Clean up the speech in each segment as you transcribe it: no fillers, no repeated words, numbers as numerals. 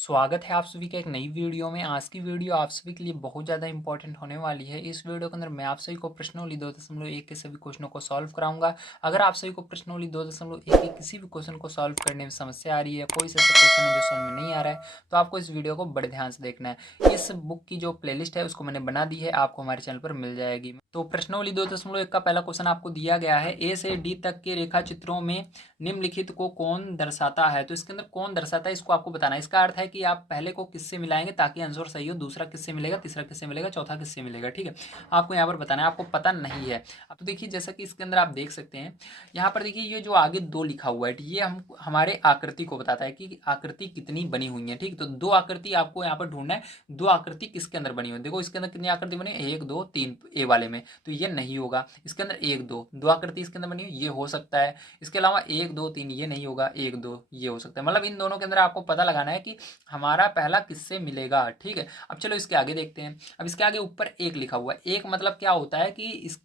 स्वागत है आप सभी का एक नई वीडियो में। आज की वीडियो आप सभी के लिए बहुत ज़्यादा इंपॉर्टेंट होने वाली है। इस वीडियो के अंदर मैं आप सभी को प्रश्नोवली 2.1 के सभी क्वेश्चनों को सॉल्व कराऊंगा। अगर आप सभी को प्रश्नोवली 2.1 के किसी भी क्वेश्चन को सॉल्व करने में समस्या आ रही है, कोई सा क्वेश्चन है जो समझ में नहीं आ रहा है, तो आपको इस वीडियो को बड़े ध्यान से देखना है। इस बुक की जो प्लेलिस्ट है उसको मैंने बना दी है, आपको हमारे चैनल पर मिल जाएगी। तो प्रश्नोवली 2.1 का पहला क्वेश्चन आपको दिया गया है, ए से डी तक के रेखा चित्रों में निम्नलिखित को कौन दर्शाता है। तो इसके अंदर कौन दर्शाता है इसको आपको बताना है। इसका अर्थ है कि आप पहले को किससे मिलाएंगे ताकि आंसर सही हो, दूसरा किससे मिलेगा, तीसरा किससे मिलेगा, चौथा किससे मिलेगा। ठीक है, आपको यहाँ पर बताना है, आपको पता नहीं है। अब तो देखिए, जैसा कि इसके अंदर आप देख सकते हैं, यहाँ पर देखिए ये जो आगे दो लिखा हुआ है, ये हम हमारे आकृति को बताता है कि आकृति कितनी बनी हुई है। ठीक, तो दो आकृति आपको यहाँ पर ढूंढना है। दो आकृति किसके अंदर बनी हुई है, देखो इसके अंदर कितनी आकृति बनी है, 1 2 3 ए वाले में, तो ये नहीं होगा। इसके अंदर 1 2 दो आकृति इसके अंदर बनी हुई, ये हो सकता है। इसके अलावा 1 2 3 ये नहीं होगा, 1 2 ये हो सकता है। मतलब इन दोनों के अंदर आपको पता लगाना है कि हमारा पहला किससे मिलेगा। ठीक है, अब चलो इसके आगे देखते हैं। अब इसके आगे ऊपर 1 लिखा हुआ है। 1 मतलब क्या होता है कि इस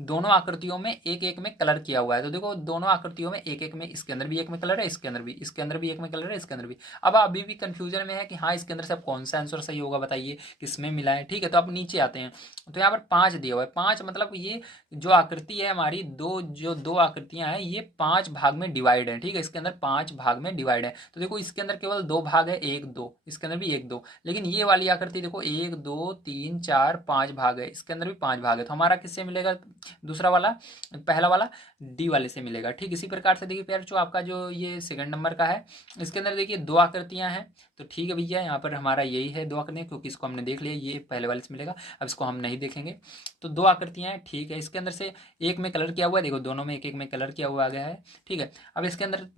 दोनों आकृतियों में एक एक में कलर किया हुआ है। तो देखो दोनों आकृतियों में एक एक में, इसके अंदर भी एक में कलर है, इसके अंदर भी, इसके अंदर भी एक में कलर है, इसके अंदर भी। अब अभी भी कंफ्यूजन में है कि हाँ इसके अंदर से अब कौन सा आंसर सही होगा, बताइए किसमें मिला है। ठीक है, तो अब नीचे आते हैं। तो यहाँ पर 5 दिया हुआ है। 5 मतलब ये जो आकृति है हमारी, दो आकृतियां हैं, ये 5 भाग में डिवाइड है। ठीक है, इसके अंदर 5 भाग में डिवाइड है। तो देखो इसके अंदर केवल 2 भाग है, 1 2, इसके अंदर भी 1 2, लेकिन ये वाली आकृति देखो 1 2 3 4 5 भाग है, इसके अंदर भी 5 भाग है। तो हमारा किससे मिलेगा, दूसरा वाला, पहला वाला डी वाले से मिलेगा। ठीक, इसी प्रकार से देखिए प्यार, जो आपका जो ये सेकंड नंबर का है, इसके अंदर देखिए 2 आकृतियां हैं। तो ठीक है भैया, यहाँ पर हमारा यही है 2 आकृतियां, क्योंकि इसको हमने देख लिया, ये पहले वाले से मिलेगा। अब इसको हम नहीं देखेंगे। तो 2 आकृतियां हैं। ठीक है, इसके अंदर से एक में कलर किया हुआ है, देखो दोनों में एक एक में कलर किया हुआ आ गया है। ठीक है, अब इसके अंदर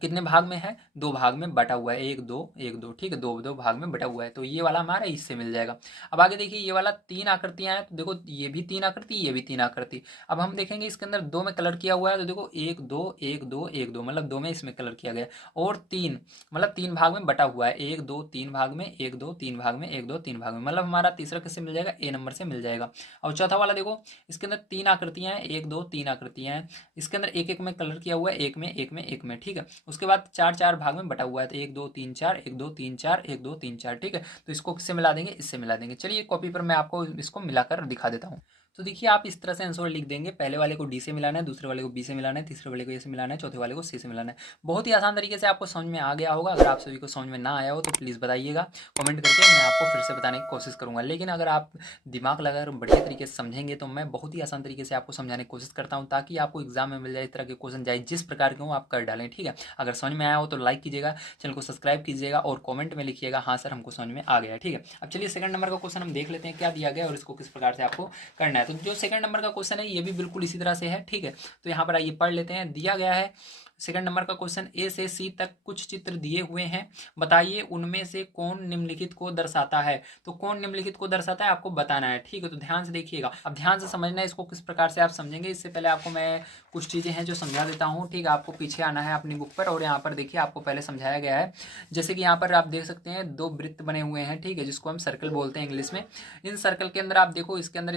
कितने भाग में है, 2 भाग में बटा हुआ है, 1 2 1 2। ठीक है, 2 2 भाग में बटा हुआ है, तो ये वाला हमारा इससे मिल जाएगा। अब आगे देखिए, ये वाला 3 आकृतियां हैं। तो देखो ये भी 3 आकृति, ये भी 3 आकृति। अब हम देखेंगे इसके अंदर 2 में कलर किया हुआ है। तो देखो 1 2 1 2 1 2, मतलब 2 में इसमें कलर किया गया। और 3 मतलब 3 भाग में बटा हुआ है, 1 2 3 भाग में, 1 2 3 भाग में, 1 2 3 भाग में, मतलब हमारा तीसरा किससे मिल जाएगा, ए नंबर से मिल जाएगा। और चौथा वाला देखो, इसके अंदर 3 आकृतियां हैं, 1 2 3 आकृतियां हैं। इसके अंदर एक एक में कलर किया हुआ है, एक में एक में एक में। ठीक है, उसके बाद 4 4 भाग में बटा हुआ है। तो 1 2 3 4, 1 2 3 4, 1 2 3 4। ठीक है, तो इसको किससे मिला देंगे, इससे मिला देंगे। चलिए कॉपी पर मैं आपको इसको मिलाकर दिखा देता हूँ। तो देखिए आप इस तरह से आंसर लिख देंगे, पहले वाले को डी से मिलाना है, दूसरे वाले को बी से मिलाना है, तीसरे वाले को ए से मिलाना है, चौथे वाले को सी से मिलाना है। बहुत ही आसान तरीके से आपको समझ में आ गया होगा। अगर आप सभी को समझ में ना आया हो तो प्लीज़ बताइएगा कमेंट करके, मैं आपको फिर से बताने की कोशिश करूंगा। लेकिन अगर आप दिमाग लगाकर बढ़िया तरीके से समझेंगे तो मैं बहुत ही आसान तरीके से आपको समझाने की कोशिश करता हूँ, ताकि आपको एग्जाम में मिल जाए इस तरह के क्वेश्चन, जाए जिस प्रकार के हो आप कर डालें। ठीक है, अगर समझ में आया हो तो लाइक कीजिएगा, चैनल को सब्सक्राइब कीजिएगा और कमेंट में लिखिएगा हाँ सर हमको समझ में आ गया। ठीक है, अब चलिए सेकंड नंबर का क्वेश्चन हम देख लेते हैं क्या दिया गया और इसको किस प्रकार से आपको करना है। तो जो सेकंड नंबर का क्वेश्चन है ये भी बिल्कुल इसी तरह से है। ठीक है, तो यहाँ पर आइए पढ़ लेते हैं। दिया गया है सेकंड नंबर का क्वेश्चन, ए से सी तक कुछ चित्र दिए हुए हैं, बताइए उनमें से कौन निम्नलिखित को दर्शाता है। तो कौन निम्नलिखित को दर्शाता है आपको बताना है। ठीक है, तो ध्यान से देखिएगा, अब ध्यान से समझना है इसको किस प्रकार से आप समझेंगे। इससे पहले आपको मैं कुछ चीज़ें हैं जो समझा देता हूँ। ठीक है, आपको पीछे आना है अपनी बुक पर और यहाँ पर देखिए आपको पहले समझाया गया है। जैसे कि यहाँ पर आप देख सकते हैं 2 वृत्त बने हुए हैं। ठीक है, जिसको हम सर्कल बोलते हैं इंग्लिश में। इन सर्कल के अंदर आप देखो, इसके अंदर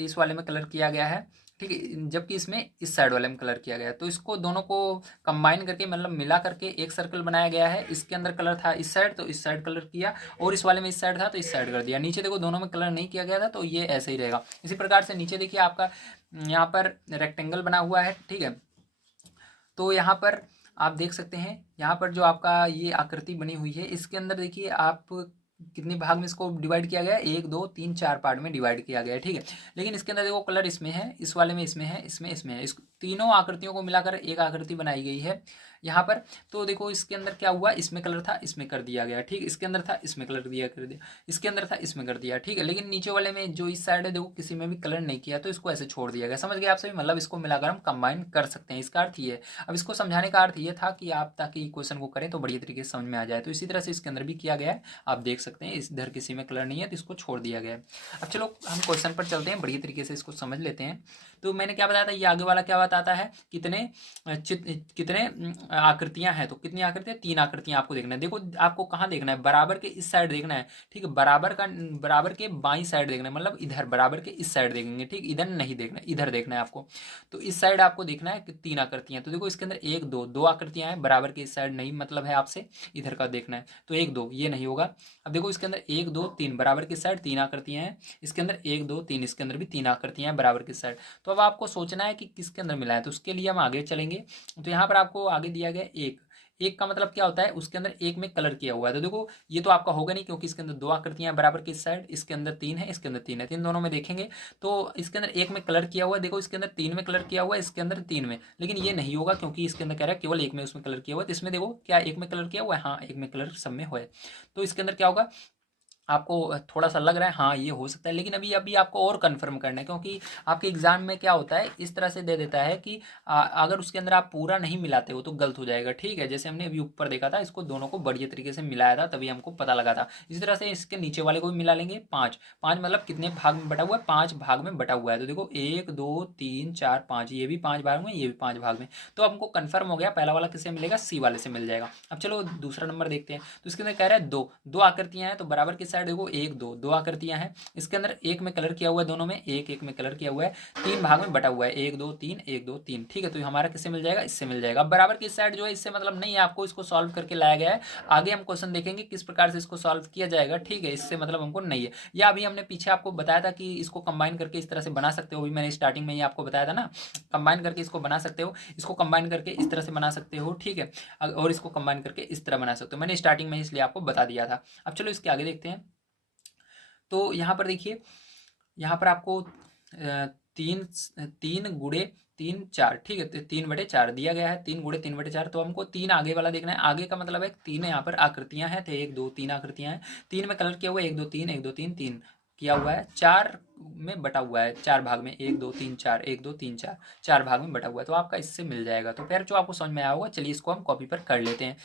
इस वाले में कलर किया गया है। ठीक है, जबकि इसमें इस साइड वाले में कलर किया गया है। तो इसको दोनों को कंबाइन करके, मतलब मिला करके एक सर्कल बनाया गया है। इसके अंदर कलर था इस साइड, तो इस साइड कलर किया, और इस वाले में इस साइड था तो इस साइड कर दिया। नीचे देखो दोनों में कलर नहीं किया गया था, तो ये ऐसे ही रहेगा। इसी प्रकार से नीचे देखिए आपका यहाँ पर रेक्टेंगल बना हुआ है। ठीक है, तो यहाँ पर आप देख सकते हैं, यहाँ पर जो आपका ये आकृति बनी हुई है, इसके अंदर देखिए आप कितने भाग में इसको डिवाइड किया गया है, 1 2 3 4 पार्ट में डिवाइड किया गया है। ठीक है, लेकिन इसके अंदर देखो कलर इसमें है, इस वाले में इसमें है, इसमें इसमें है। इस तीनों आकृतियों को मिलाकर एक आकृति बनाई गई है यहाँ पर। तो देखो इसके अंदर क्या हुआ, इसमें कलर था, इसमें कर दिया गया। ठीक, इसके अंदर था, इसमें कलर दिया कर दिया, इसके अंदर था, इसमें कर दिया। ठीक है, लेकिन नीचे वाले में जो इस साइड है देखो किसी में भी कलर नहीं किया, तो इसको ऐसे छोड़ दिया गया। समझ गए आप सभी, मतलब इसको मिलाकर हम कंबाइन कर सकते हैं, इसका अर्थ ये है। अब इसको समझाने का अर्थ ये था कि आप ताकि क्वेश्चन को करें तो बढ़िया तरीके से समझ में आ जाए। तो इसी तरह से इसके अंदर भी किया गया है, आप देख सकते हैं। इस इधर किसी में कलर नहीं है तो इसको छोड़ दिया गया है। अब चलो हम क्वेश्चन पर चलते हैं, बढ़िया तरीके से इसको समझ लेते हैं। तो मैंने क्या बताया था, ये आगे वाला क्या बताता है कितने कितने आकृतियां हैं, तो कितनी आकृतियां, 3 आकृतियां आपको देखना है। देखो आपको कहाँ देखना है, बराबर के इस साइड देखना है, ठीक है, बराबर के बाईं साइड देखना है, मतलब इधर बराबर के इस साइड देखेंगे, ठीक, इधर नहीं देखना, इधर देखना है आपको। तो इस साइड आपको देखना है कि 3 आकृतियां, तो देखो इसके अंदर एक दो आकृतियां हैं, बराबर के इस साइड नहीं, मतलब है आपसे इधर का देखना है, तो 1 2 ये नहीं होगा। अब देखो इसके अंदर 1 2 3 बराबर की साइड 3 आकृतियां हैं, इसके अंदर 1 2 3, इसके अंदर भी 3 आकृतियां हैं बराबर की साइड। तो अब आपको सोचना है कि किसके अंदर मिला है, तो उसके लिए हम आगे चलेंगे। तो यहाँ पर आपको आगे दिया गया एक, एक का मतलब क्या होता है, उसके अंदर एक में कलर किया हुआ है। तो देखो ये तो आपका होगा नहीं, क्योंकि इसके अंदर 2 आकृतियां बराबर की साइड, इसके अंदर 3 है, इसके अंदर 3 है, तीन दोनों में देखेंगे तो इसके अंदर एक में कलर किया हुआ है, देखो इसके अंदर 3 में कलर किया हुआ है, इसके अंदर 3 में, लेकिन ये नहीं होगा क्योंकि इसके अंदर कह रहा है केवल एक में उसमें कलर किया हुआ है। तो इसमें देखो क्या एक में कलर किया हुआ है, हाँ एक में कलर सब में हुआ है। तो इसके अंदर क्या होगा, आपको थोड़ा सा लग रहा है हाँ ये हो सकता है, लेकिन अभी अभी आपको और कंफर्म करना है, क्योंकि आपके एग्जाम में क्या होता है, इस तरह से दे देता है कि अगर उसके अंदर आप पूरा नहीं मिलाते हो तो गलत हो जाएगा, ठीक है। जैसे हमने अभी ऊपर देखा था, इसको दोनों को बढ़िया तरीके से मिलाया था, तभी हमको पता लगा था। इसी तरह से इसके नीचे वाले को भी मिला लेंगे, 5 5 मतलब कितने भाग में बटा हुआ है, 5 भाग में बटा हुआ है। तो देखो 1 2 3 4 5, ये भी 5 भाग में, ये भी 5 भाग में। तो हमको कंफर्म हो गया, पहला वाला किससे मिलेगा, सी वाले से मिल जाएगा। अब चलो दूसरा नंबर देखते हैं। तो इसके अंदर कह रहा है दो आकृतियां हैं, तो बराबर की साइड देखो 1 2 आकृतियां हैं, इसके अंदर एक में कलर किया हुआ है, दोनों में एक में कलर किया हुआ है, 3 भाग में बटा हुआ है, 1 2 3 1 2 3, ठीक है। तो हमारा किससे मिल जाएगा, इससे मिल जाएगा। अब बराबर की साइड जो है इससे मतलब नहीं है, आपको इसको सॉल्व करके लाया गया है, आगे हम क्वेश्चन देखेंगे किस प्रकार से इसको सॉल्व किया जाएगा, ठीक है। इससे मतलब हमको नहीं है, या अभी हमने पीछे आपको बताया था कि इसको कंबाइन करके इस तरह से बना सकते हो, अभी मैंने स्टार्टिंग में ही आपको बताया था ना, कंबाइन करके इसको बना सकते हो, इसको कंबाइन करके इस तरह से बना सकते हो, ठीक है, और इसको कंबाइन करके इस तरह बना सकते हो, मैंने स्टार्टिंग में इसलिए आपको बता दिया था। अब चलो इसके आगे देखते हैं। तो यहाँ पर देखिए, यहाँ पर आपको तीन तीन गुड़े 3 4, ठीक है, तो 3/4 दिया गया है, 3 गुड़े 3/4, तो हमको 3 आगे वाला देखना है। आगे का मतलब है 3 यहाँ पर आकृतियां हैं, तो 1 2 3 आकृतियां हैं, 3 में कलर किया हुआ है, 1 2 3 1 2 3 3 किया हुआ है, 4 में बटा हुआ है, 4 भाग में, 1 2 3 4 1 2 3 4 4 भाग में बटा हुआ है, तो आपका इससे मिल जाएगा। तो फिर जो आपको समझ में आया होगा, चलिए इसको हम कॉपी पर कर लेते हैं।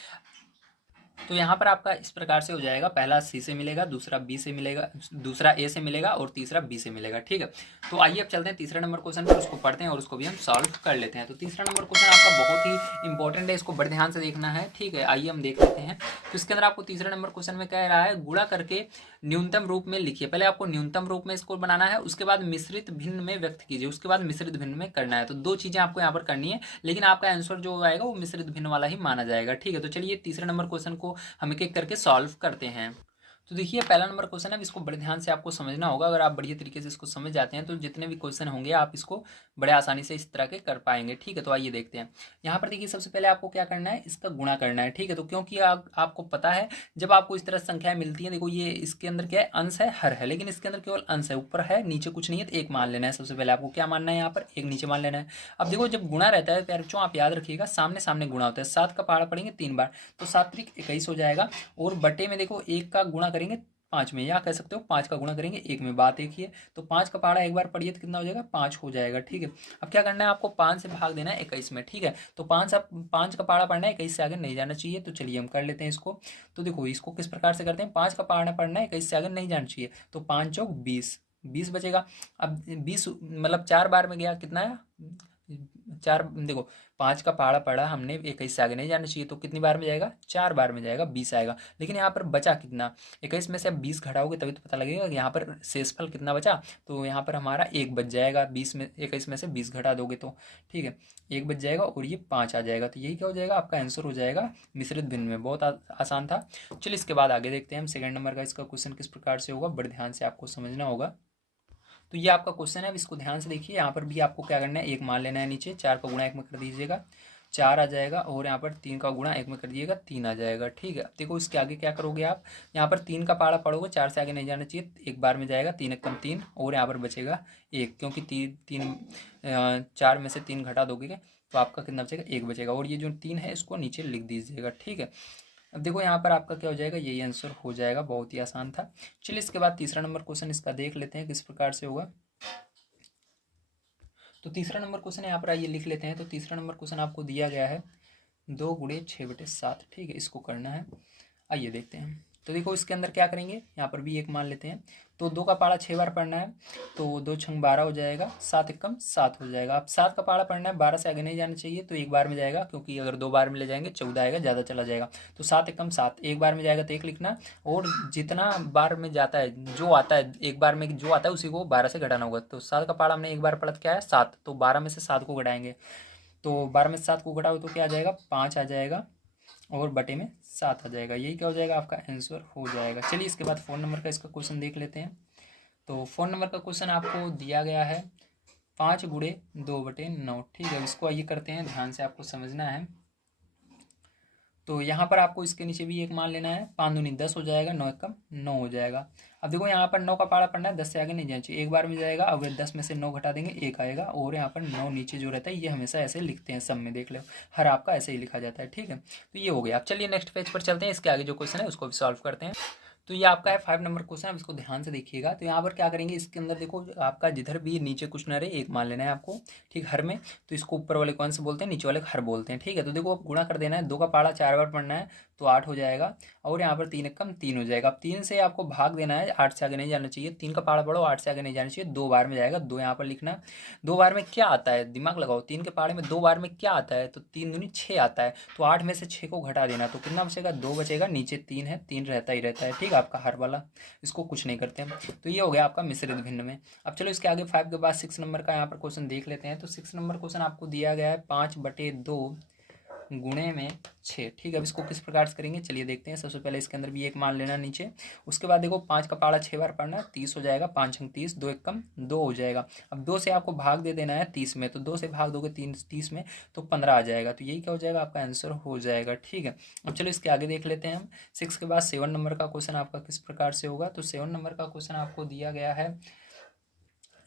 तो यहाँ पर आपका इस प्रकार से हो जाएगा, पहला सी से मिलेगा, दूसरा बी से मिलेगा, दूसरा ए से मिलेगा और तीसरा बी से मिलेगा, ठीक है। तो आइए अब चलते हैं तीसरे नंबर क्वेश्चन पर, उसको पढ़ते हैं और उसको भी हम सॉल्व कर लेते हैं। तो तीसरा नंबर क्वेश्चन आपका बहुत ही इंपॉर्टेंट है, इसको बड़े ध्यान से देखना है, ठीक है। आइए हम देख लेते हैं। तो इसके अंदर आपको तीसरे नंबर क्वेश्चन में कह रहा है गुणा करके न्यूनतम रूप में लिखिए। पहले आपको न्यूनतम रूप में इसको बनाना है, उसके बाद मिश्रित भिन्न में व्यक्त कीजिए, उसके बाद मिश्रित भिन्न में करना है। तो 2 चीजें आपको यहाँ पर करनी है, लेकिन आपका आंसर जो आएगा वो मिश्रित भिन्न वाला ही माना जाएगा, ठीक है। तो चलिए तीसरे नंबर क्वेश्चन को हम एक एक करके सॉल्व करते हैं। तो देखिए पहला नंबर क्वेश्चन है, इसको बड़े ध्यान से आपको समझना होगा। अगर आप बढ़िया तरीके से इसको समझ जाते हैं तो जितने भी क्वेश्चन होंगे आप इसको बड़े आसानी से इस तरह के कर पाएंगे, ठीक है। तो आइए देखते हैं। यहाँ पर देखिए सबसे पहले आपको क्या करना है, इसका गुणा करना है, ठीक है। तो क्योंकि आपको पता है जब आपको इस तरह संख्याएं मिलती हैं, देखो ये इसके अंदर क्या है, अंश है, हर है, लेकिन इसके अंदर केवल अंश है, ऊपर है नीचे कुछ नहीं है, तो 1 मान लेना है। सबसे पहले आपको क्या मानना है, यहाँ पर 1 नीचे मान लेना है। अब देखो जब गुणा रहता है प्यारे बच्चों, आप याद रखिएगा सामने सामने गुणा होता है। 7 का पहाड़ा पढ़ेंगे 3 बार, तो 7 त्रिक 21 हो जाएगा, और बटे में देखो 1 का गुणा करेंगे 5 में, या कह सकते हो 5 का गुणा करेंगे 1 में, बात एक ही है। तो 5 का पहाड़ा एक बार पढ़िए तो कितना हो जाएगा, 5 हो जाएगा, ठीक है। अब क्या करना है, आपको 5 से भाग देना है 21 में, ठीक है। तो 5 का पहाड़ा पढ़ना है, 21 से आगे नहीं जाना चाहिए। तो चलिए हम कर लेते हैं इसको। तो देखो इसको किस प्रकार से करते हैं, 5 का पहाड़ा पढ़ना है, 21 से आगे नहीं जाना चाहिए, तो 5 चौक 20, 20 बचेगा। अब 20 मतलब 4 बार में गया, कितना है, 4, देखो 5 का पहाड़ा पढ़ा हमने, 21 से आगे नहीं जाना चाहिए, तो कितनी बार में जाएगा, 4 बार में जाएगा, 20 आएगा। लेकिन यहाँ पर बचा कितना, 21 में से अब 20 घटाओगे तभी तो पता लगेगा कि यहाँ पर शेषफल कितना बचा। तो यहाँ पर हमारा 1 बच जाएगा, 21 में से 20 घटा दोगे तो, ठीक है, 1 बच जाएगा और ये 5 आ जाएगा। तो यही क्या हो जाएगा, आपका आंसर हो जाएगा मिश्रित भिन्न में। बहुत आसान था। चलिए इसके बाद आगे देखते हैं हम सेकंड नंबर का, इसका क्वेश्चन किस प्रकार से होगा, बड़े ध्यान से आपको समझना होगा। तो ये आपका क्वेश्चन है, अब इसको ध्यान से देखिए। यहाँ पर भी आपको क्या करना है, 1 मान लेना है नीचे, 4 का गुणा 1 में कर दीजिएगा, 4 आ जाएगा, और यहाँ पर 3 का गुणा 1 में कर दीजिएगा, 3 आ जाएगा, ठीक है। अब देखो इसके आगे क्या करोगे आप, यहाँ पर 3 का पहाड़ा पढ़ोगे, 4 से आगे नहीं जाना चाहिए, 1 बार में जाएगा, 3 एकम 3, और यहाँ पर बचेगा 1, क्योंकि 4 में से 3 घटा दोगे तो आपका कितना बचेगा, 1 बचेगा, और ये जो 3 है इसको नीचे लिख दीजिएगा, ठीक है। अब देखो यहाँ पर आपका क्या हो जाएगा, यही आंसर हो जाएगा, बहुत ही आसान था। चलिए इसके बाद तीसरा नंबर क्वेश्चन इसका देख लेते हैं किस प्रकार से होगा। तो तीसरा नंबर क्वेश्चन यहाँ पर आइए लिख लेते हैं। तो तीसरा नंबर क्वेश्चन आपको दिया गया है 2 गुणे 6/7, ठीक है, इसको करना है। आइए देखते हैं। तो देखो इसके अंदर क्या करेंगे, यहाँ पर भी 1 मान लेते हैं। तो 2 का पहाड़ा 6 बार पढ़ना है, तो 2 छंग 12 हो जाएगा, 7 एकम 7 हो जाएगा। अब 7 का पहाड़ा पढ़ना है, 12 से आगे नहीं जाना चाहिए, तो 1 बार में जाएगा, क्योंकि अगर 2 बार में ले जाएंगे 14 आएगा, ज़्यादा चला जाएगा। तो 7 एकम 7, 1 बार में जाएगा तो 1 लिखना, और जितना बार में जाता है, जो आता है 1 बार में जो आता है उसी को 12 से घटाना होगा। तो 7 का पहाड़ा हमने 1 बार पढ़ा क्या है 7, तो 12 में से 7 को घटाएंगे, तो 12 में से 7 को घटाओ तो क्या आ जाएगा 5 आ जाएगा, और बटे में 7 आ जाएगा। यही क्या हो जाएगा आपका आंसर हो जाएगा। चलिए इसके बाद फ़ोन नंबर का इसका क्वेश्चन देख लेते हैं। तो फ़ोन नंबर का क्वेश्चन आपको दिया गया है 5 गुणे 2/9। ठीक है, इसको आइए करते हैं, ध्यान से आपको समझना है। तो यहाँ पर आपको इसके नीचे भी 1 मान लेना है, 5 दूनी 10 हो जाएगा, 9 एकम 9 हो जाएगा। अब देखो यहाँ पर 9 का पहाड़ा पढ़ना है, 10 से आगे नहीं जाना चाहिए, 1 बार में जाएगा। अब 10 में से 9 घटा देंगे 1 आएगा, और यहाँ पर 9 नीचे जो रहता है ये हमेशा ऐसे लिखते हैं, सब में देख लो हर आपका ऐसे ही लिखा जाता है। ठीक है, तो ये हो गया। अब चलिए नेक्स्ट पेज पर चलते हैं, इसके आगे जो क्वेश्चन है उसको भी सॉल्व करते हैं। तो ये आपका है 5 नंबर क्वेश्चन, अब इसको ध्यान से देखिएगा। तो यहाँ पर क्या करेंगे, इसके अंदर देखो आपका जिधर भी नीचे कुछ न रहे 1 मान लेना है आपको, ठीक, हर में। तो इसको ऊपर वाले कौन से बोलते हैं, नीचे वाले हर बोलते हैं। ठीक है, तो देखो अब गुणा कर देना है, 2 का पहाड़ा 4 बार पढ़ना है, तो 8 हो जाएगा, और यहाँ पर 3 एकम 3 हो जाएगा। अब 3 से आपको भाग देना है, 8 से आगे नहीं जाना चाहिए, 3 का पहाड़ा पढ़ो, 8 से आगे नहीं जाना चाहिए, 2 बार में जाएगा, 2 यहाँ पर लिखना। 2 बार में क्या आता है, दिमाग लगाओ, 3 के पहाड़े में 2 बार में क्या आता है, तो 3 दूनी 6 आता है, तो 8 में से 6 को घटा देना, तो कितना बचेगा 2 बचेगा, नीचे 3 है, 3 रहता ही रहता है। ठीक है, आपका हर वाला, इसको कुछ नहीं करते हम। तो ये हो गया आपका मिश्रित भिन्न में। अब चलो इसके आगे 5 के बाद 6 नंबर का यहाँ पर क्वेश्चन देख लेते हैं। तो 6 नंबर क्वेश्चन आपको दिया गया है 5/2 गुणे में 6। ठीक है, अब इसको किस प्रकार से करेंगे चलिए देखते हैं। सबसे पहले इसके अंदर भी 1 मान लेना नीचे, उसके बाद देखो 5 का पहाड़ा 6 बार पढ़ना, 30 हो जाएगा, 5 छंग 30, 2 एकम 2 हो जाएगा। अब 2 से आपको भाग दे देना है 30 में, तो 2 से भाग दोगे 30 में, तो 15 आ जाएगा। तो यही क्या हो जाएगा आपका आंसर हो जाएगा। ठीक है, अब चलो इसके आगे देख लेते हैं हम। 6 के बाद 7 नंबर का क्वेश्चन आपका किस प्रकार से होगा। तो 7 नंबर का क्वेश्चन आपको दिया गया है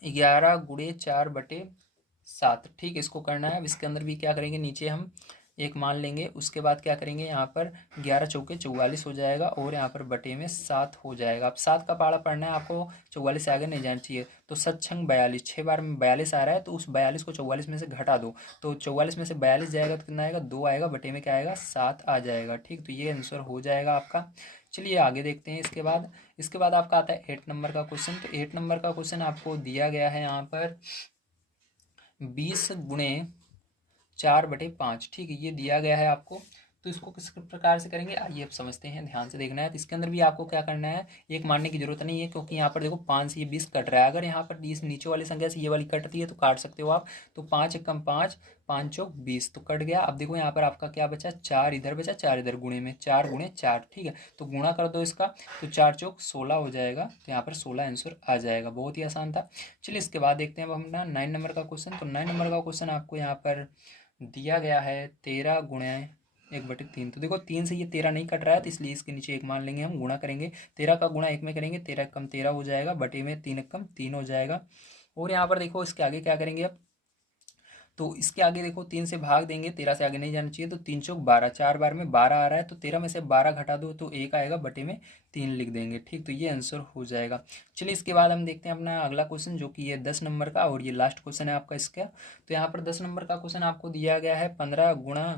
11 गुणे 4/7। ठीक है, इसको करना है। अब इसके अंदर भी क्या करेंगे, नीचे हम 1 मान लेंगे, उसके बाद क्या करेंगे, यहाँ पर 11 चौके 44 हो जाएगा, और यहाँ पर बटे में 7 हो जाएगा। अब 7 का पहाड़ा पढ़ना है आपको, 44 से आगे नहीं जाना चाहिए, तो 7 छंग 42, 6 बार में 42 आ रहा है, तो उस 42 को 44 में से घटा दो, तो 44 में से 42 जाएगा तो कितना आएगा 2 आएगा, बटे में क्या आएगा 7 आ जाएगा। ठीक, तो ये आंसर हो जाएगा आपका। चलिए आगे देखते हैं। इसके बाद आपका आता है 8 नंबर का क्वेश्चन। तो 8 नंबर का क्वेश्चन आपको दिया गया है यहाँ पर 20 गुणे 4/5। ठीक है, ये दिया गया है आपको। तो इसको किस प्रकार से करेंगे आइए अब समझते हैं, ध्यान से देखना है। तो इसके अंदर भी आपको क्या करना है, 1 मानने की जरूरत नहीं है, क्योंकि यहाँ पर देखो 5 से ये 20 कट रहा है। अगर यहाँ पर इस नीचे वाली संख्या से ये वाली कटती है तो काट सकते हो आप। तो 5 एकम 5, 5 चौक 20, तो कट गया। अब देखो यहाँ पर आपका क्या बचा, 4 इधर बचा, 4 इधर, गुणे में 4 गुणे 4। ठीक है, तो गुणा कर दो इसका, तो 4 चौक 16 हो जाएगा, तो यहाँ पर 16 आंसर आ जाएगा। बहुत ही आसान था। चलिए इसके बाद देखते हैं अब हम ना 9 नंबर का क्वेश्चन। तो 9 नंबर का क्वेश्चन आपको यहाँ पर दिया गया है 13 गुणे 1/3। तो देखो 3 से ये 13 नहीं कट रहा है, तो इसलिए इसके नीचे 1 मान लेंगे, हम गुणा करेंगे, 13 का गुणा 1 में करेंगे, 13 एकम 13 हो जाएगा, बटे में 3 एकम 3 हो जाएगा। और यहाँ पर देखो इसके आगे क्या करेंगे अब, तो इसके आगे देखो 3 से भाग देंगे, 13 से आगे नहीं जाना चाहिए, तो 3 चौक 12, 4 बार में 12 आ रहा है, तो 13 में से 12 घटा दो तो 1 आएगा, बटे में 3 लिख देंगे। ठीक, तो ये आंसर हो जाएगा। चलिए इसके बाद हम देखते हैं अपना अगला क्वेश्चन, जो कि ये 10 नंबर का, और ये लास्ट क्वेश्चन है आपका इसका। तो यहाँ पर 10 नंबर का क्वेश्चन आपको दिया गया है 15 गुणा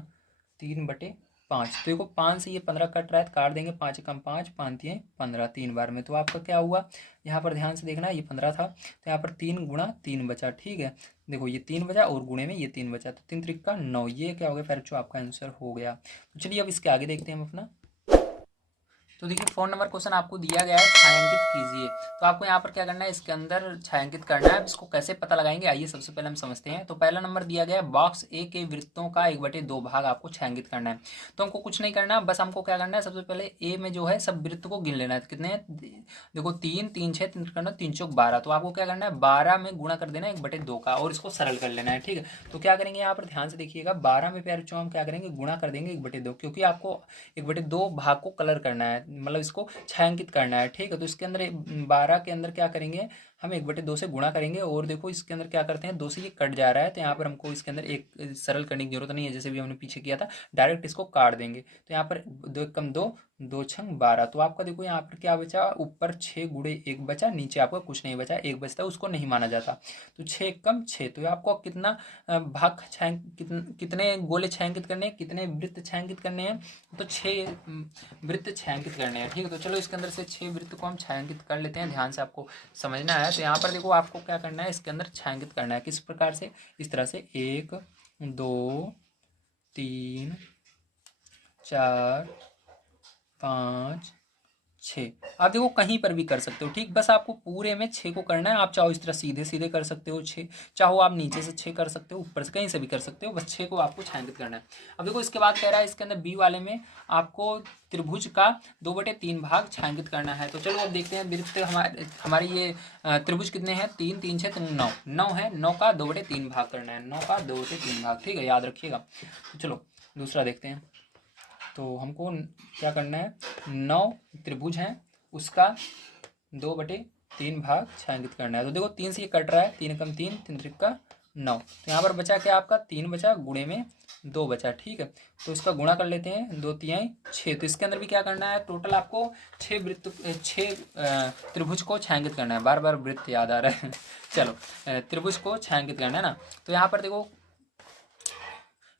3/5। तो देखो 5 से ये 15 कट रहा है, तो काट देंगे, 5 एकम 5, 5 तिये 15, 3 बार में। तो आपका क्या हुआ, यहाँ पर ध्यान से देखना, ये 15 था, तो यहाँ पर 3 गुणा 3 बचा। ठीक है, देखो ये 3 बचा, और गुणे में ये 3 बचा, तो 3 त्रिक का 9, ये क्या हो गया फिर जो आपका आंसर हो गया। तो चलिए अब इसके आगे देखते हैं हम अपना। तो देखिए 4 नंबर क्वेश्चन आपको दिया गया है छायांकित कीजिए। तो आपको यहाँ पर क्या करना है, इसके अंदर छायांकित करना है। इसको कैसे पता लगाएंगे आइए सबसे पहले हम समझते हैं। तो पहला नंबर दिया गया है बॉक्स ए के वृत्तों का 1/2 भाग आपको छायांकित करना है। तो हमको कुछ नहीं करना, बस हमको क्या करना है, सबसे पहले ए में जो है सब वृत्त को गिन लेना है। कितने हैं, देखो 3, 3 6 3 करना, 3 चौक 12। तो आपको क्या करना है 12 में गुणा कर देना है 1/2 का, और इसको सरल कर लेना है। ठीक है, तो क्या करेंगे यहाँ पर ध्यान से देखिएगा, 12 में प्यारे हम क्या करेंगे गुणा कर देंगे 1/2, क्योंकि आपको 1/2 भाग को कलर करना है, मतलब इसको छायांकित करना है। ठीक है, तो इसके अंदर 12 के अंदर क्या करेंगे हम 1/2 से गुणा करेंगे और देखो इसके अंदर क्या करते हैं, 2 से ये कट जा रहा है तो यहाँ पर हमको इसके अंदर एक सरल करने की जरूरत नहीं है, जैसे भी हमने पीछे किया था, डायरेक्ट इसको काट देंगे। तो यहाँ पर 2 कम 2, 2 छंग 12, तो आपका देखो यहाँ पर क्या बचा, ऊपर 6 गुणे 1 बचा, नीचे आपका कुछ नहीं बचा, 1 बचता है उसको नहीं माना जाता। तो 6 कम 6, तो आपको कितना भाग कितने गोले छायांकित करने हैं, कितने वृत्त छायांकित करने हैं, तो 6 वृत्त छायांकित करने हैं। ठीक है, तो चलो इसके अंदर से 6 वृत्त को हम छायांकित कर लेते हैं, ध्यान से आपको समझना है। तो यहाँ पर देखो आपको क्या करना है, इसके अंदर छायांकित करना है, किस प्रकार से, इस तरह से 1 2 3 4 5 6, आप देखो कहीं पर भी कर सकते हो। ठीक, बस आपको पूरे में 6 को करना है। आप चाहो इस तरह सीधे सीधे कर सकते हो 6, चाहो आप नीचे से 6 कर सकते हो, ऊपर से कहीं से भी कर सकते हो, बस 6 को आपको छायांकित करना है। अब देखो इसके बाद कह रहा है इसके अंदर बी वाले में आपको त्रिभुज का 2/3 भाग छायांकित करना है। तो चलो अब देखते हैं वृत्त हमारे ये त्रिभुज कितने हैं, 3 3 6 9, 9 है, 9 का 2/3 भाग करना है, 9 का 2/3 भाग। ठीक है, याद रखिएगा। तो चलो दूसरा देखते हैं। तो हमको क्या करना है, 9 त्रिभुज है, उसका 2/3 भाग छायांकित करना है। तो देखो 3 से ये कट रहा है, 3 कम 3, 3 त्रिक 9, तो यहाँ पर बचा क्या आपका 3 बचा, गुणे में 2 बचा। ठीक है, तो इसका गुणा कर लेते हैं, 2 तिहाई 6, तो इसके अंदर भी क्या करना है, टोटल आपको 6 त्रिभुज को छायांकित करना है। बार बार वृत्त याद आ रहा है चलो त्रिभुज को छायांकित करना है ना। तो यहाँ पर देखो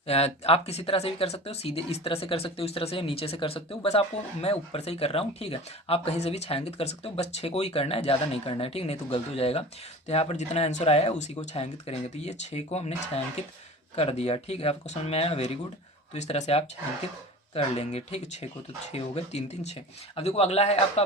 आप किसी तरह से भी कर सकते हो, सीधे इस तरह से कर सकते हो, इस तरह से नीचे से कर सकते हो, बस आपको मैं ऊपर से ही कर रहा हूँ। ठीक है, आप कहीं से भी छायांकित कर सकते हो, बस 6 को ही करना है, ज़्यादा नहीं करना है। ठीक, नहीं तो गलत हो जाएगा। तो यहाँ पर जितना आंसर आया है उसी को छायांकित करेंगे। तो ये 6 को हमने छायांकित कर दिया। ठीक है, आपको समझ में आया, वेरी गुड। तो इस तरह से आप छायांकित कर लेंगे। ठीक है, 6 को, तो 6 हो गए, 3 3 6। अब देखो अगला है आपका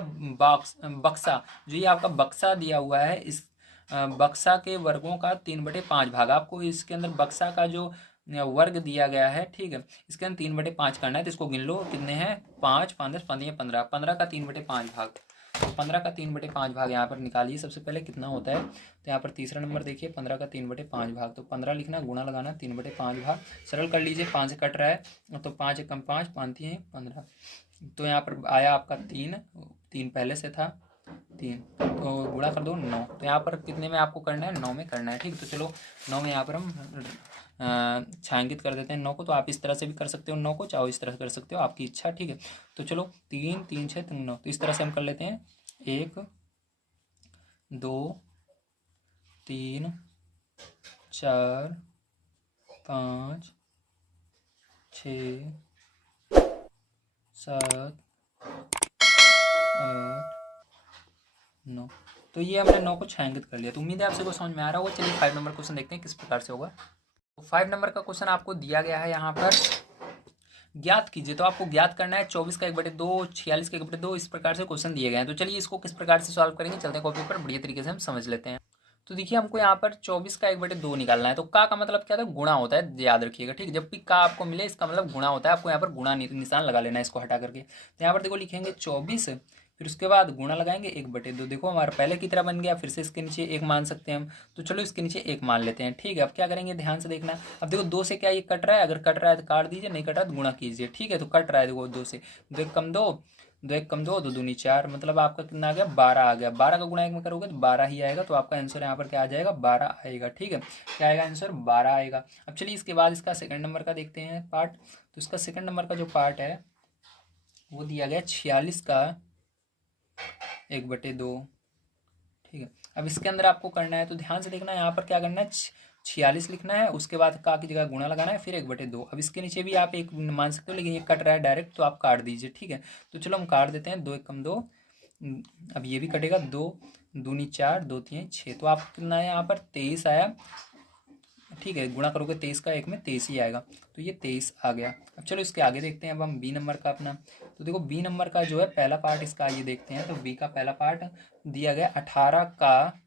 बक्सा, जो ये आपका बक्सा दिया हुआ है, इस बक्सा के वर्गों का 3/5 भाग, आपको इसके अंदर बक्सा का जो वर्ग दिया गया है, ठीक है, इसके अंदर 3/5 करना है। तो इसको गिन लो कितने हैं, 5 5 10 15, 15 का 3/5 भाग। तो 15 का 3/5 भाग यहाँ पर निकालिए सबसे पहले कितना होता है। तो यहाँ पर तीसरा नंबर देखिए, 15 का 3/5 भाग, तो 15 लिखना, गुणा लगाना, 3/5 भाग, सरल कर लीजिए, 5 से कट रहा है तो 5 कम 5, 5 3 15, तो यहाँ पर आया आपका 3, 3 पहले से था 3, तो गुणा कर दो 9, तो यहाँ पर कितने में आपको करना है, 9 में करना है। ठीक, तो चलो 9 में यहाँ पर हम छायांकित कर देते हैं 9 को। तो आप इस तरह से भी कर सकते हो 9 को, चाहो इस तरह से कर सकते हो, आपकी इच्छा। ठीक है, तो चलो 3 3 6 3 9, तो इस तरह से हम कर लेते हैं, 1 2 3 4 5 6 7 8 9, तो ये हमने 9 को छायांकित कर लिया। तो उम्मीद है आपसे को समझ में आ रहा होगा। चलिए 5 नंबर क्वेश्चन देखते हैं किस प्रकार से होगा। तो 5 नंबर का क्वेश्चन आपको दिया गया है यहाँ पर, ज्ञात कीजिए। तो आपको ज्ञात करना है 24 का 1/2, 46 का 1/2, इस प्रकार से क्वेश्चन दिए गए हैं। तो चलिए इसको किस प्रकार से सॉल्व करेंगे, चलते हैं कॉपी पर, बढ़िया तरीके से हम समझ लेते हैं। तो देखिए हमको यहाँ पर 24 का 1/2 निकालना है। तो का मतलब क्या था, गुणा होता है, याद रखिएगा। ठीक, जब भी का आपको मिले इसका मतलब गुणा होता है, आपको यहाँ पर गुणा निशान लगा लेना है, इसको हटा करके। तो यहाँ पर देखो लिखेंगे 24, फिर उसके बाद गुणा लगाएंगे 1/2, देखो हमारा पहले की तरह बन गया, फिर से इसके नीचे 1 मान सकते हैं हम। तो चलो इसके नीचे 1 मान लेते हैं। ठीक है, अब क्या करेंगे, ध्यान से देखना। अब देखो 2 से क्या ये कट रहा है, अगर कट रहा है तो काट दीजिए, नहीं कट रहा तो गुणा कीजिए। ठीक है, तो कट रहा है देखो 2 से, 2 1 कम 2, 2 1 कम 2, 2 दूनी 4, मतलब आपका कितना आ गया, 12 आ गया। 12 का गुणा 1 में करोगे तो 12 ही आएगा। तो आपका आंसर यहाँ पर क्या आ जाएगा, 12 आएगा। ठीक है, क्या आएगा आंसर, 12 आएगा। अब चलिए इसके बाद इसका सेकंड नंबर का देखते हैं पार्ट। तो इसका सेकंड नंबर का जो पार्ट है वो दिया गया 46 का 1/2। ठीक है, अब इसके अंदर आपको करना है, तो ध्यान से देखना, यहाँ पर क्या करना है, 46 लिखना है, उसके बाद का की जगह गुणा लगाना है, फिर 1/2। अब इसके नीचे भी आप 1 मान सकते हो, लेकिन ये कट रहा है डायरेक्ट, तो आप काट दीजिए। ठीक है, तो चलो हम काट देते हैं, 2 1 कम 2, अब ये भी कटेगा, 2 दूनी 4, 2 3 6, तो आप कितना है यहाँ पर 23 आया। ठीक है, गुणा करोगे 23 का 1 में 23 ही आएगा, तो ये 23 आ गया। अब चलो इसके आगे देखते हैं, अब हम बी नंबर का अपना। तो देखो बी नंबर का जो है पहला पार्ट इसका, ये देखते हैं। तो बी का पहला पार्ट दिया गया 18 का